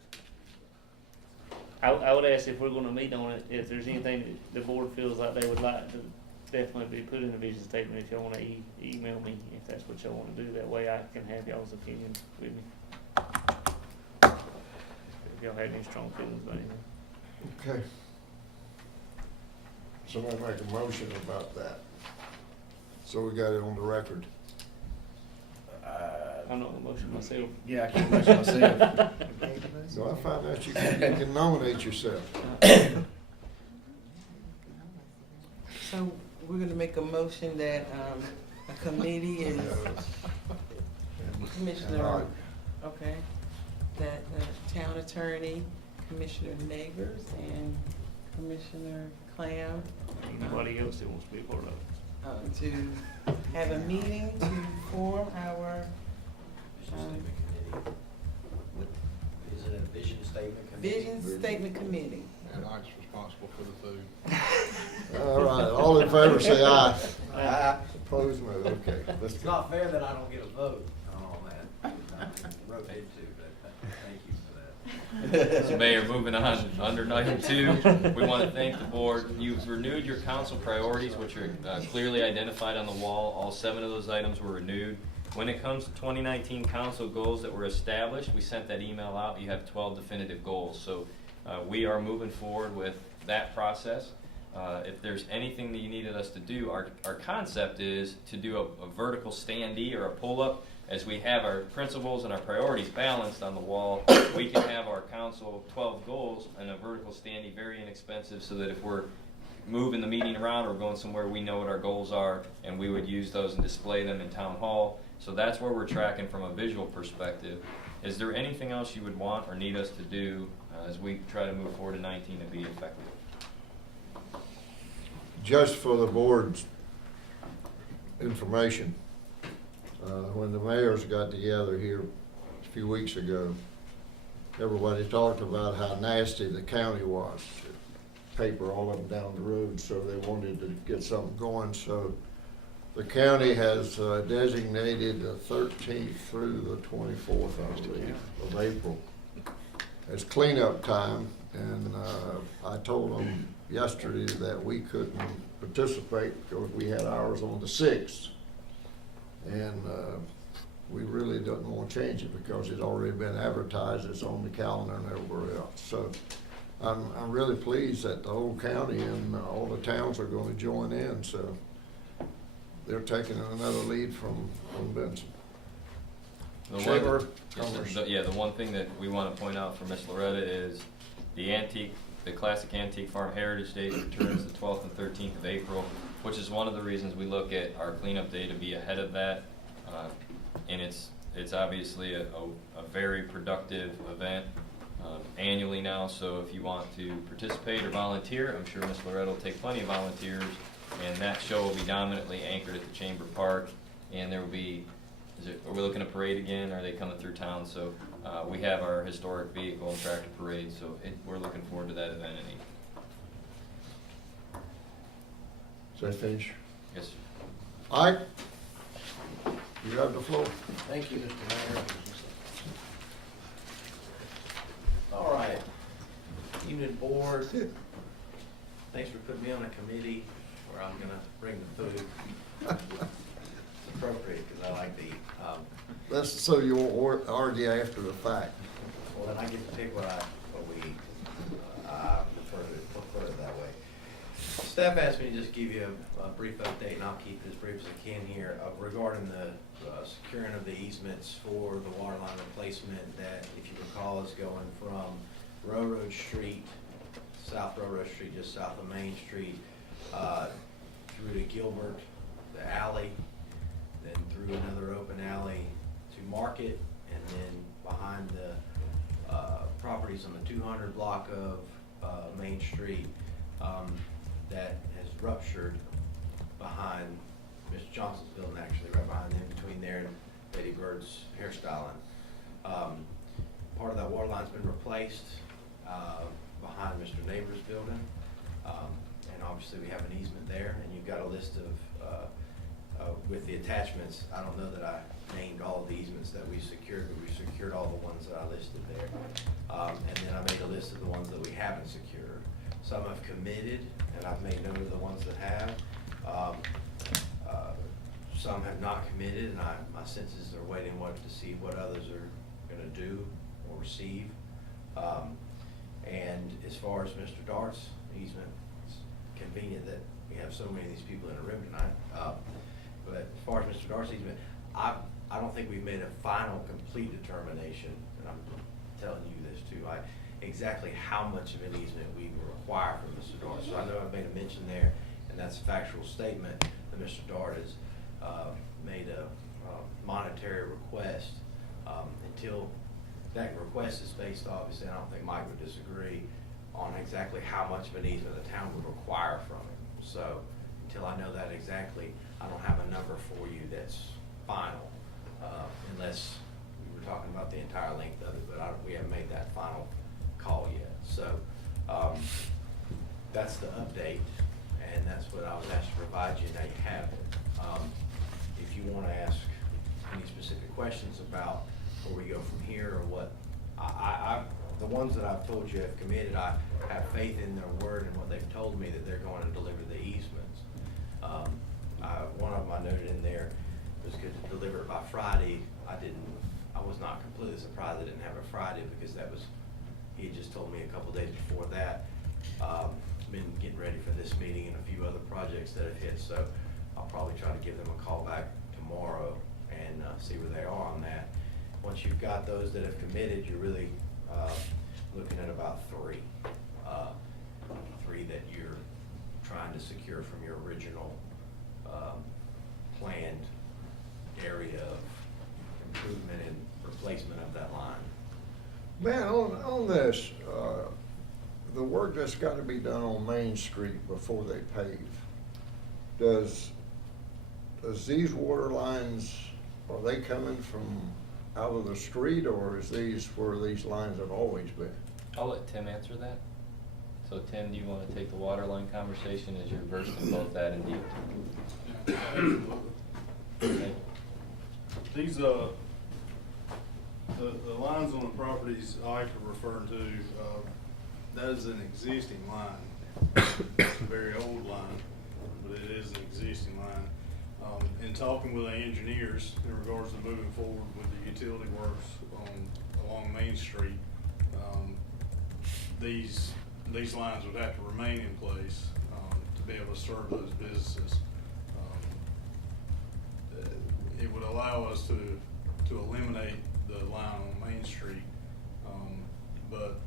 I would ask if we're gonna meet on it, if there's anything that the board feels like they would like to definitely be put in the vision statement, if y'all wanna email me, if that's what y'all wanna do, that way I can have y'all's opinion with me. If y'all have any strong feelings about anything. Okay. Somebody make a motion about that. So we got it on the record. I'm not gonna motion myself. Yeah, I can't motion myself. So I find out you can nominate yourself. So we're gonna make a motion that, a committee is Commissioner, okay, that the town attorney, Commissioner Nagers, and Commissioner Clam, Anybody else that wants to be a part of it? to have a meeting to form our, Is it a vision statement committee? vision statement committee. tonight's responsible for the food. All right, all in favor say aye. Aye. Opposed, no, okay. Let's It's go. not fair that I don't get a vote on all that. I wrote it too, but thank you for that. So Mayor, moving on, under item 2, we want to thank the board. You've renewed your council priorities, which are clearly identified on the wall. All 7 of those items were renewed. When it comes to 2019 council goals that were established, we sent that email out. You have 12 definitive goals. So we are moving forward with that process. If there's anything that you needed us to do, our concept is to do a vertical standee or a pull-up. As we have our principles and our priorities balanced on the wall, we can have our council 12 goals and a vertical standee, very inexpensive, so that if we're moving the meeting around or going somewhere, we know what our goals are, and we would use those and display them in town hall. So that's where we're tracking from a visual perspective. Is there anything else you would want or need us to do as we try to move forward to 19 and be effective? Just for the board's information, when the mayors got together here a few weeks ago, everybody talked about how nasty the county was. Paper all up and down the road, so they wanted to get something going. So the county has designated the 13th through the 24th, I believe, of April as cleanup time. And I told them yesterday that we couldn't participate because we had ours on the 6th. And we really don't want to change it because it's already been advertised, it's on the calendar and everywhere else. So I'm really pleased that the whole county and all the towns are going to join in. So they're taking another lead from Benson. The one thing that we want to point out for Miss Loretta is the classic antique farm heritage day returns the 12th and 13th of April, which is one of the reasons we look at our cleanup day to be ahead of that. And it's obviously a very productive event annually now. So if you want to participate or volunteer, I'm sure Miss Loretta will take plenty of volunteers. And that show will be dominantly anchored at the Chamber Park. And there will be, are we looking at parade again? Or are they coming through town? So we have our historic vehicle and tractor parade. So we're looking forward to that event. Is that finish? Yes, sir. Ike, you have the floor. Thank you, Mr. Mayor. All right, evening board. Thanks for putting me on a committee where I'm gonna bring the food. It's appropriate because I like to eat. That's so you won't argue after the fact. Well, then I get to pick what we eat. I prefer it that way. Staff asked me to just give you a brief update, and I'll keep it as brief as I can here, regarding the securing of the easements for the water line replacement that, if you recall, is going from Railroad Street, South Railroad Street, just south of Main Street, through to Gilbert, the alley, then through another open alley to Market, and then behind the properties on the 200 block of Main Street that has ruptured behind Mr. Johnson's building, actually, right behind them, between there and Betty Bird's hairstyling. Part of that water line's been replaced behind Mr. Neighbor's building. And obviously we have an easement there, and you've got a list of with the attachments. I don't know that I named all of the easements that we secured, but we secured all the ones that I listed there. And then I made a list of the ones that we haven't secured. Some have committed, and I've made note of the ones that have. Some have not committed, and my senses are waiting to see what others are gonna do or receive. And as far as Mr. Dart's easement, it's convenient that we have so many of these people in the room tonight. But as far as Mr. Dart's easement, I don't think we've made a final, complete determination, and I'm telling you this too, exactly how much of an easement we require from Mr. Dart. So I know I've made a mention there, and that's a factual statement that Mr. Dart has made a monetary request. Until that request is based, obviously, I don't think Mike would disagree on exactly how much of an easement the town would require from him. So until I know that exactly, I don't have a number for you that's final, unless we were talking about the entire length of it, but we haven't made that final call yet. So that's the update, and that's what I was asked to provide you, now you have it. If you wanna ask any specific questions about where we go from here or what, the ones that I've told you have committed, I have faith in their word and what they've told me that they're going to deliver the easements. One of them I noted in there was good to deliver it by Friday. I was not completely surprised they didn't have it Friday because he had just told me a couple days before that. Been getting ready for this meeting and a few other projects that have hit, so I'll probably try to give them a call back tomorrow and see where they are on that. Once you've got those that have committed, you're really looking at about three that you're trying to secure from your original planned area of improvement and replacement of that line. Man, on this, the work that's got to be done on Main Street before they pave, does these water lines, are they coming from out of the street, or is these where these lines have always been? I'll let Tim answer that. So Tim, do you want to take the water line conversation as you're versed in both that and DOT? Absolutely. These, the lines on the properties Ike are referring to, that is an existing line. It's a very old line, but it is an existing line. In talking with the engineers in regards to moving forward with the utility works along Main Street, these lines would have to remain in place to be able to serve those businesses. It would allow us to eliminate the line on Main Street, but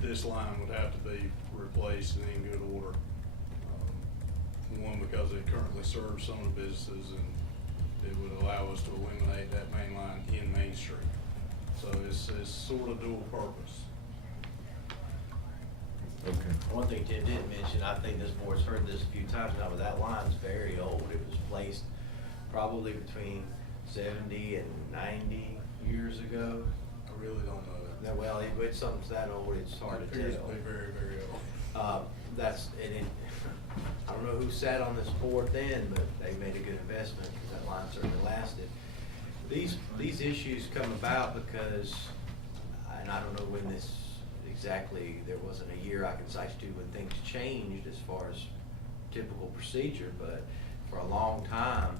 this line would have to be replaced and in good order. One, because it currently serves some of the businesses, and it would allow us to eliminate that main line in Main Street. So it's sort of dual purpose. Okay. One thing Tim didn't mention, I think this board's heard this a few times now, but that line's very old. It was placed probably between 70 and 90 years ago. I really don't know that. Now, well, it's something that old, it's hard to It appears tell. to be very, very old. I don't know who sat on this board then, but they made a good investment because that line certainly lasted. These issues come about because, and I don't know when this exactly, there wasn't a year I can cite you to when things changed as far as typical procedure, but for a long time,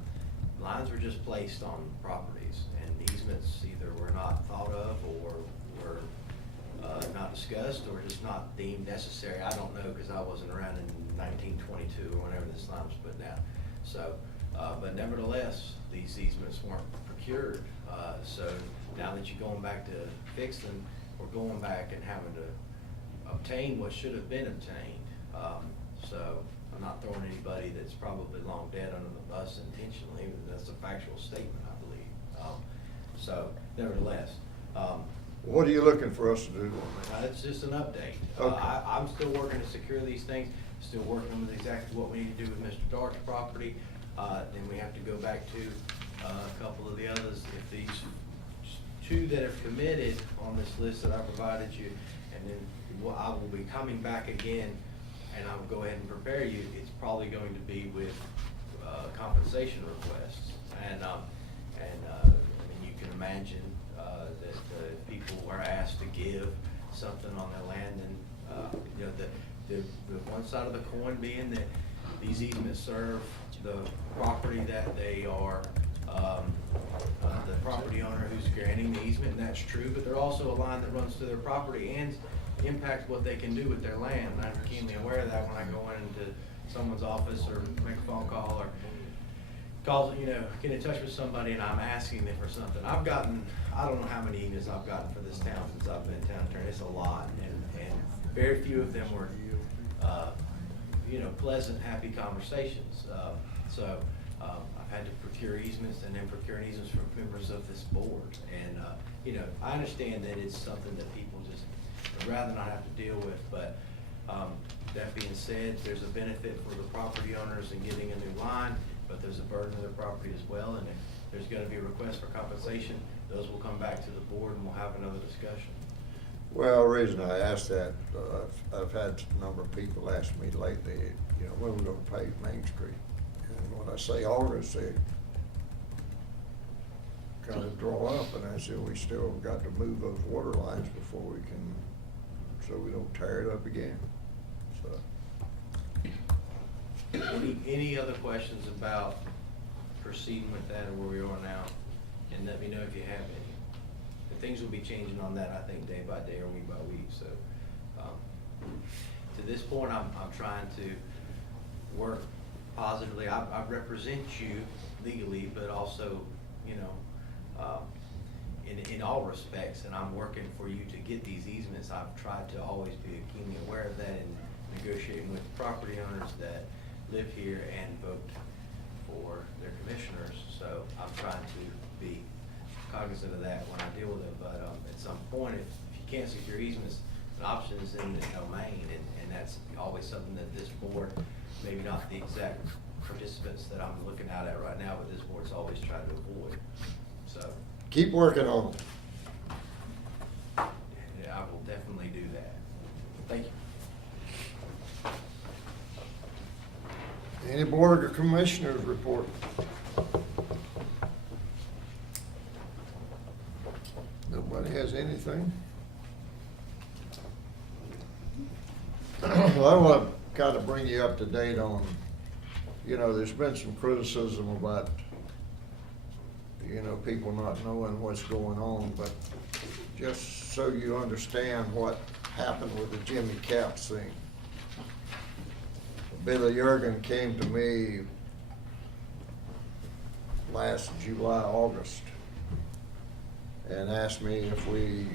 lines were just placed on properties, and easements either were not thought of or were not discussed or just not deemed necessary. I don't know because I wasn't around in 1922 or whenever this line was put down. So, but nevertheless, these easements weren't procured. So now that you're going back to fix them, we're going back and having to obtain what should have been obtained. So I'm not throwing anybody that's probably long dead under the bus intentionally. That's a factual statement, I believe. So nevertheless. What are you looking for us to do? It's just an update. Okay. I'm still working to secure these things, still working on exactly what we need to do with Mr. Dark's property. Then we have to go back to a couple of the others. If these two that have committed on this list that I provided you, and then I will be coming back again, and I'll go ahead and prepare you. It's probably going to be with compensation requests, and I mean, you can imagine that people are asked to give something on their land, and you know, the one side of the coin being that these easements serve the property that they are, the property owner who's granting the easement, and that's true, but they're also a line that runs through their property and impacts what they can do with their land. And I'm keenly aware of that when I go into someone's office or make a phone call or get in touch with somebody and I'm asking them for something. I've gotten, I don't know how many emails I've gotten for this town since I've been town attorney. It's a lot, and very few of them were, pleasant, happy conversations. So I've had to procure easements and then procure easements from members of this board. And, I understand that it's something that people just would rather not have to deal with, but that being said, there's a benefit for the property owners in getting a new line, but there's a burden to their property as well. And if there's going to be a request for compensation, those will come back to the board and we'll have another discussion. Well, the reason I asked that, I've had a number of people ask me lately, you know, when we're gonna pave Main Street. And when I say August, they kind of draw up, and I said, we still got to move those water lines before we can, so we don't tear it up again, so. Any other questions about proceeding with that or where we are now? And let me know if you have any. And things will be changing on that, I think, day by day or week by week, so. To this point, I'm trying to work positively. I represent you legally, but also, you know, in all respects, and I'm working for you to get these easements. I've tried to always be keenly aware of that in negotiating with property owners that live here and vote for their commissioners. So I'm trying to be cognizant of that when I deal with it. But at some point, if you can't secure easements, an option is in the domain, and that's always something that this board, maybe not the exact participants that I'm looking out at right now, but this board's always tried to avoid. So. Keep working on it. Yeah, I will definitely do that. Thank you. Any board or commissioners report? Nobody has anything? Well, I want to kind of bring you up to date on, you know, there's been some criticism about, you know, people not knowing what's going on, but just so you understand what happened with the Jimmy Caps thing. Billy Yergin came to me last July, August, and asked me if we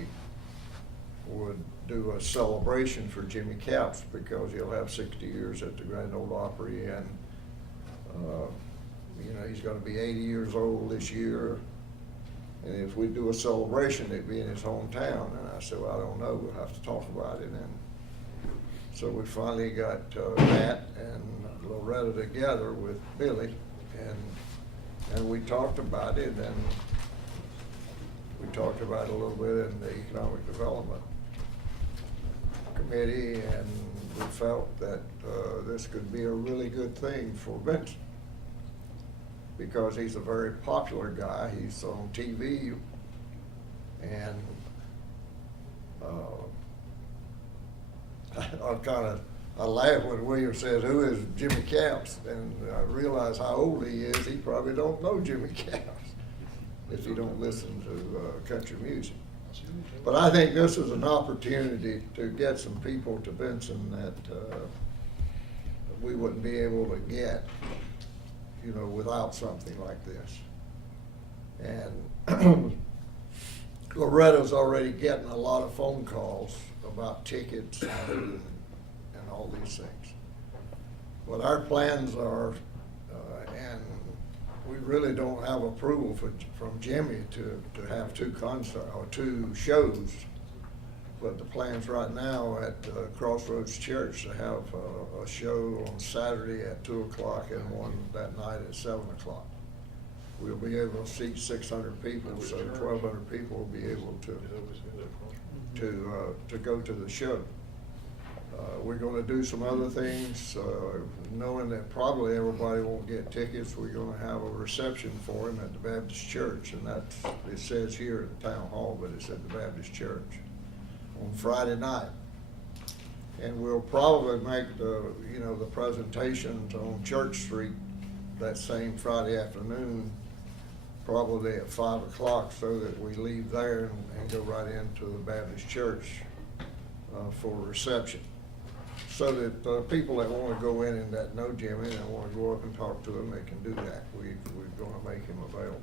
would do a celebration for Jimmy Caps because he'll have 60 years at the Grand Ole Opry, and you know, he's going to be 80 years old this year, and if we do a celebration, it'd be in his hometown. And I said, well, I don't know, we'll have to talk about it. And so we finally got Matt and Loretta together with Billy, and we talked about it, and we talked about it a little bit in the Economic Development Committee, and we felt that this could be a really good thing for Benson, because he's a very popular guy. He's on TV, and I laugh when William says, who is Jimmy Caps? And I realize how old he is. He probably don't know Jimmy Caps if you don't listen to country music. But I think this is an opportunity to get some people to Benson that we wouldn't be able to get, you know, without something like this. And Loretta's already getting a lot of phone calls about tickets and all these things. What our plans are, and we really don't have approval from Jimmy to have two shows, but the plans right now at Crossroads Church to have a show on Saturday at 2 o'clock and one that night at 7 o'clock. We'll be able to seat 600 people, so 1,200 people will be able to go to the show. We're going to do some other things, knowing that probably everybody won't get tickets. We're going to have a reception for him at the Baptist Church, and that's, it says here at the town hall, but it's at the Baptist Church on Friday night. And we'll probably make the presentations on Church Street that same Friday afternoon, probably at 5 o'clock, so that we leave there and go right into the Baptist Church for reception. So that people that want to go in and that know Jimmy and want to go up and talk to him, they can do that. We're going to make him available.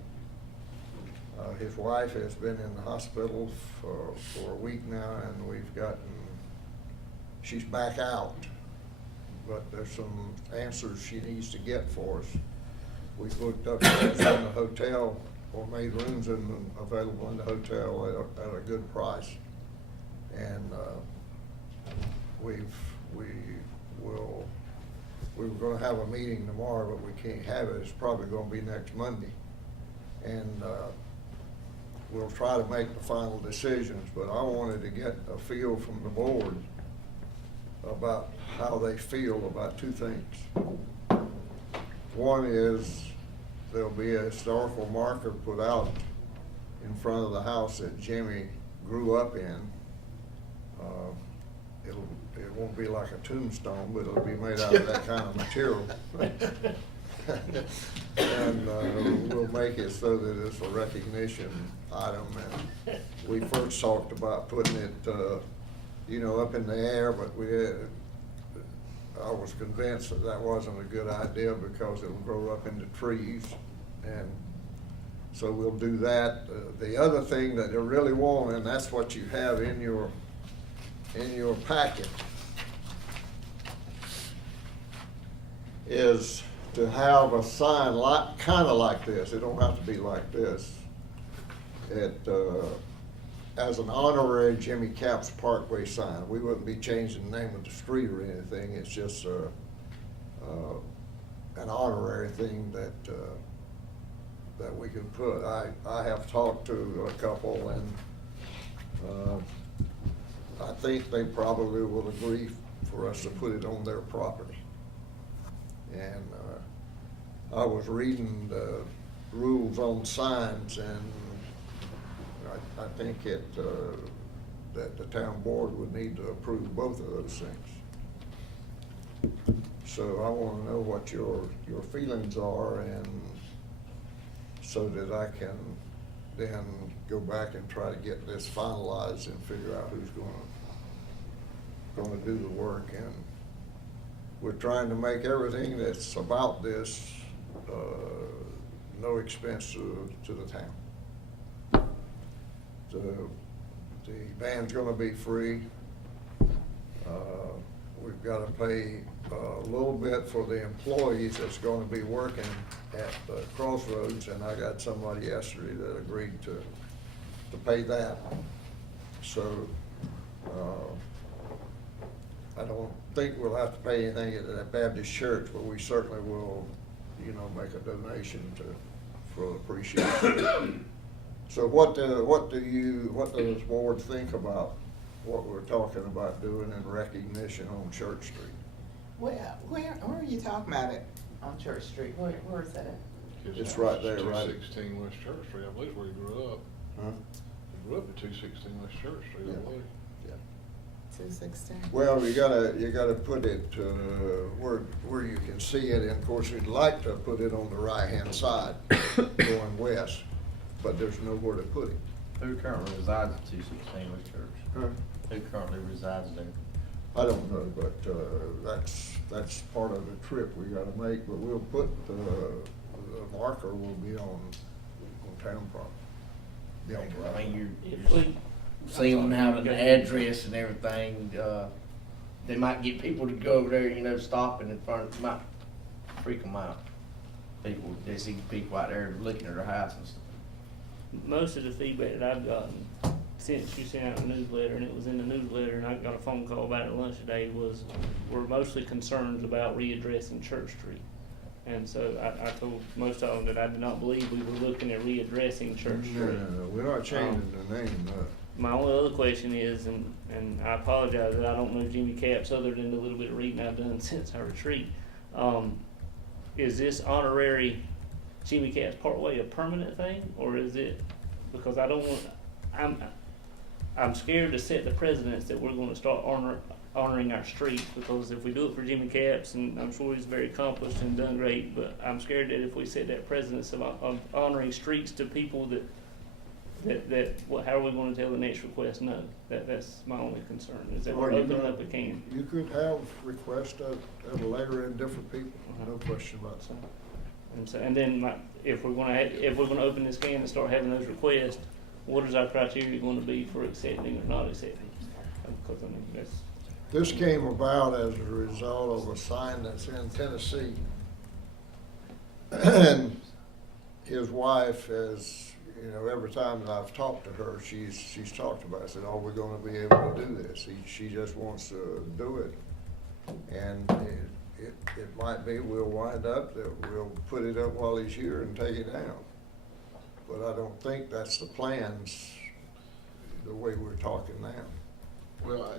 His wife has been in the hospital for a week now, and she's back out, but there's some answers she needs to get for us. We booked up rooms in the hotel, or made rooms available in the hotel at a good price, and we were going to have a meeting tomorrow, but we can't have it. It's probably going to be next Monday, and we'll try to make the final decisions, but I wanted to get a feel from the board about how they feel about two things. One is there'll be a historical marker put out in front of the house that Jimmy grew up in. It won't be like a tombstone, but it'll be made out of that kind of material. And we'll make it so that it's a recognition item. And we first talked about putting it, up in the air, but I was convinced that that wasn't a good idea because it'll grow up into trees. And so we'll do that. The other thing that they really want, and that's what you have in your packet, is to have a sign kind of like this. It don't have to be like this. As an honorary Jimmy Capps Parkway sign. We wouldn't be changing the name of the street or anything. It's just an honorary thing that we can put. I have talked to a couple, and I think they probably will agree for us to put it on their property. And I was reading the rules on signs, and I think that the town board would need to approve both of those things. So I want to know what your feelings are, and so that I can then go back and try to get this finalized and figure out who's going to do the work. And we're trying to make everything that's about this no expense to the town. The band's going to be free. We've got to pay a little bit for the employees that's going to be working at Crossroads, and I got somebody yesterday that agreed to pay that. So I don't think we'll have to pay anything at the Baptist church, but we certainly will, make a donation for appreciation. So what does the board think about what we're talking about doing in recognition on Church Street? Where are you talking about it on Church Street? Where is that at? It's right there, right? 216 West Church Street, I believe, where you grew up. Huh? You grew up at 216 West Church Street, I believe. Yeah. 216. Well, you gotta put it where you can see it, and of course we'd like to put it on the right-hand side going west, but there's nowhere to put it. Who currently resides at 216 West Church? Huh? Who currently resides there? I don't know, but that's part of the trip we gotta make, but we'll put the marker will be on town property. Be on the right. I mean, If we- seeing them having the address and everything, they might get people to go over there, stopping in front, might freak them out. They see people out there looking at their house and stuff. Most of the feedback that I've gotten since you sent out a newsletter, and it was in the newsletter, and I got a phone call about it at lunch today, were mostly concerns about readdressing Church Street. And so I told most of them that I did not believe we were looking at readdressing Church Street. No, we're not changing the name, My only other question is, and I apologize that I don't know Jimmy Capps other than the little bit of reading I've done since our retreat. Is this honorary Jimmy Capps Parkway a permanent thing, or is it, because I don't want, I'm scared to set the precedence that we're gonna start honoring our streets, because if we do it for Jimmy Capps, and I'm sure he's very accomplished and done great, but I'm scared that if we set that precedence of honoring streets to people that how are we gonna tell the next request no? That's my only concern, is that we're opening up a can. You could have requests that'll layer in different people, no question about that. And then if we're gonna open this can and start having those requests, what is our criteria gonna be for accepting or not accepting? Because This came about as a result of a sign that's in Tennessee. And his wife has, every time that I've talked to her, she's talked about it. I said, are we gonna be able to do this? She just wants to do it. And it might be we'll wind up that we'll put it up while he's here and take it down. but I don't think that's the plans, the way we're talking now. Well, I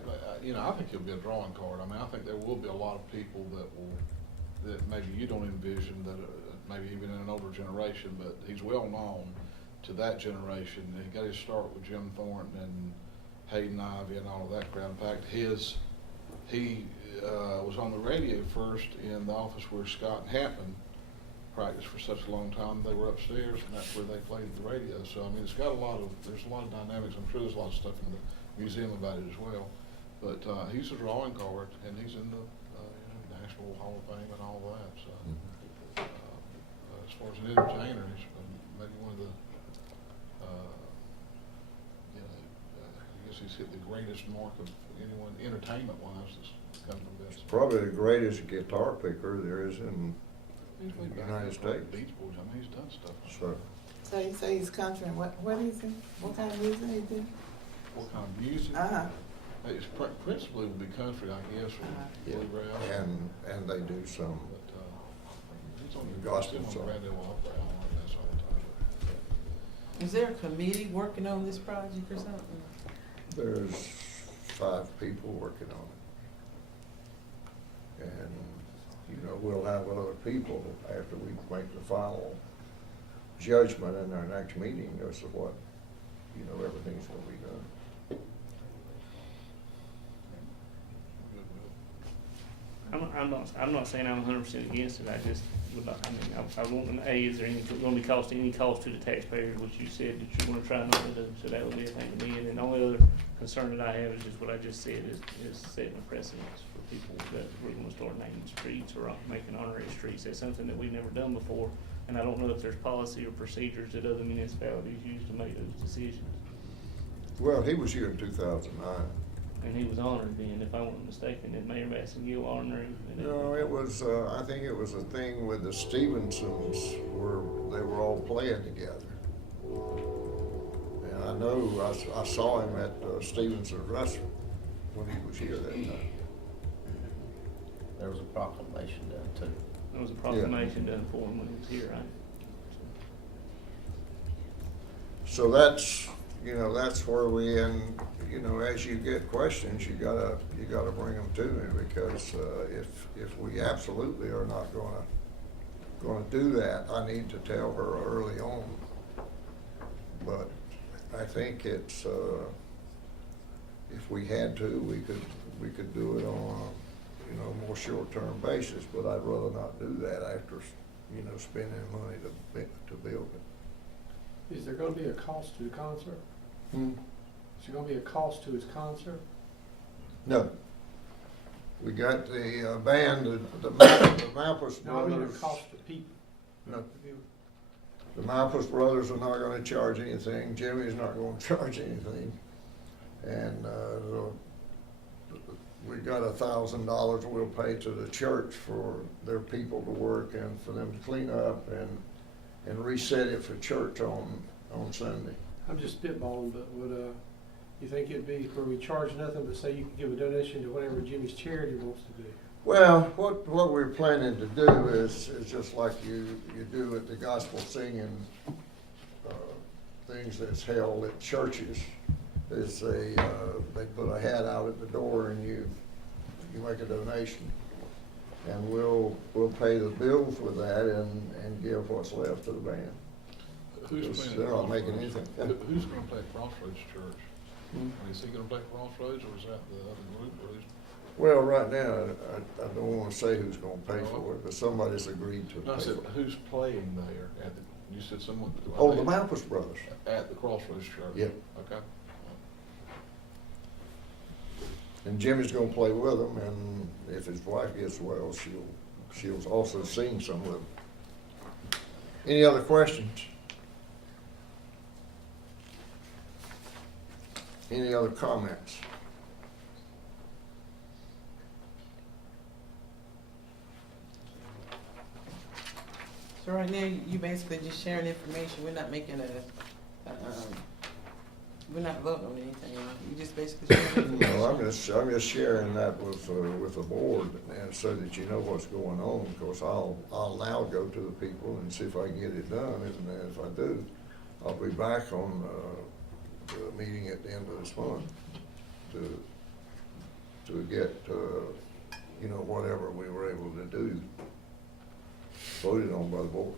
think he'll be a drawing card. I mean, I think there will be a lot of people that maybe you don't envision, that maybe even in an older generation, but he's well known to that generation. He got his start with Jim Thornton and Hayden Ivey and all of that crowd. In fact, he was on the radio first in the office where Scott and Hampton practiced for such a long time. They were upstairs, and that's where they played the radio. So I mean, there's a lot of dynamics. I'm sure there's a lot of stuff in the museum about it as well. But he's a drawing card, and he's in the National Hall of Fame and all that. So as far as an entertainer, he's maybe one of the I guess he's hit the greatest mark of anyone entertainment-wise that's come from Benson. Probably the greatest guitar picker there is in He's way the back United there with States. the Beach Boys. I mean, he's done stuff. So, So you say he's country, and what is he? What kind of music he do? What kind of music? Uh-huh. It's principally would be country, I guess, or yeah, bluegrass. and they do some But he's on the gospel on the song. radio opera and all that all the time. Is there a committee working on this project or something? There's 5 people working on it. And, we'll have other people after we make the final judgment in our next meeting as to what, everything's gonna be done. I'm not saying I'm 100% against it. I just would like, I want to know, is there going to be any cost to the taxpayers, which you said that you want to try not to do, so that would be a thing to me. And the only other concern that I have is just what I just said, is setting a precedence for people that we're going to start naming streets or making honorary streets. That's something that we've never done before, and I don't know if there's policy or procedures that other municipalities use to make those decisions. Well, he was here in 2009. And he was honored then, if I wasn't mistaken, that Mayor Massengill honored him. No, it was, I think it was a thing with the Stevensons where they were all playing together. And I know I saw him at Stevenson's restaurant when he was here that time. There was a proclamation done too. There was a proclamation done for him when he was here, right? So that's, that's where we, and, as you get questions, you gotta bring them to me, because if we absolutely are not gonna do that, I need to tell her early on. But I think it's, if we had to, we could do it on a more short-term basis, but I'd rather not do that after, spending money to build it. Is there gonna be a cost to the concert? Hmm? Is there gonna be a cost to his concert? No. We got the band, the Malpas No, I mean Brothers. the cost to people. No. The Malpas Brothers are not gonna charge anything. Jimmy's not gonna charge anything. And, we got $1,000 we'll pay to the church for their people to work and for them to clean up and reset it for church on Sunday. I'm just spitballing, but would, you think it'd be where we charge nothing, but say you can give a donation to whatever Jimmy's charity wants to do? Well, what we're planning to do is just like you do at the gospel singing things that's held at churches, is they put a hat out at the door and you make a donation. And we'll pay the bills with that and give what's left to the band. They're not making anything. Who's going to play at Crossroads Church? I mean, is he going to play at Crossroads, or is that the other group? Or is... Well, right now, I don't want to say who's going to pay for it, but somebody's agreed to No, I pay said, for it. who's playing there at the, you said someone. Oh, the Malpas Brothers. At the Crossroads Church? Yep. Okay. And Jimmy's gonna play with them, and if his wife gets well, she'll also sing some with them. Any other questions? Any other comments? So right now, you basically just sharing information, we're not making we're not voting on anything, right? You just basically sharing information? No, I'm just sharing that with the board, and so that you know what's going on, because I'll now go to the people and see if I can get it done, and if I do, I'll be back on, the meeting at the end of this month to get, you know, whatever we were able to do, voted on by the board.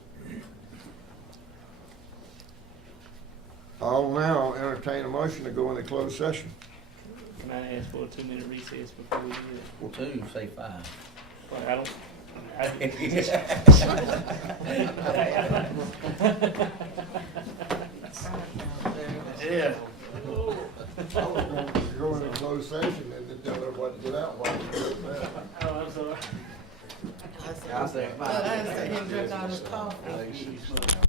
I'll now entertain a motion to go into closed session. Can I ask for a 2-minute recess before we do that? Well, 2, say 5. Well, I don't. Yeah. I was going to go into closed session and to tell everybody to get out while we do that. Oh, I'm sorry. I said, him drink all his coffee.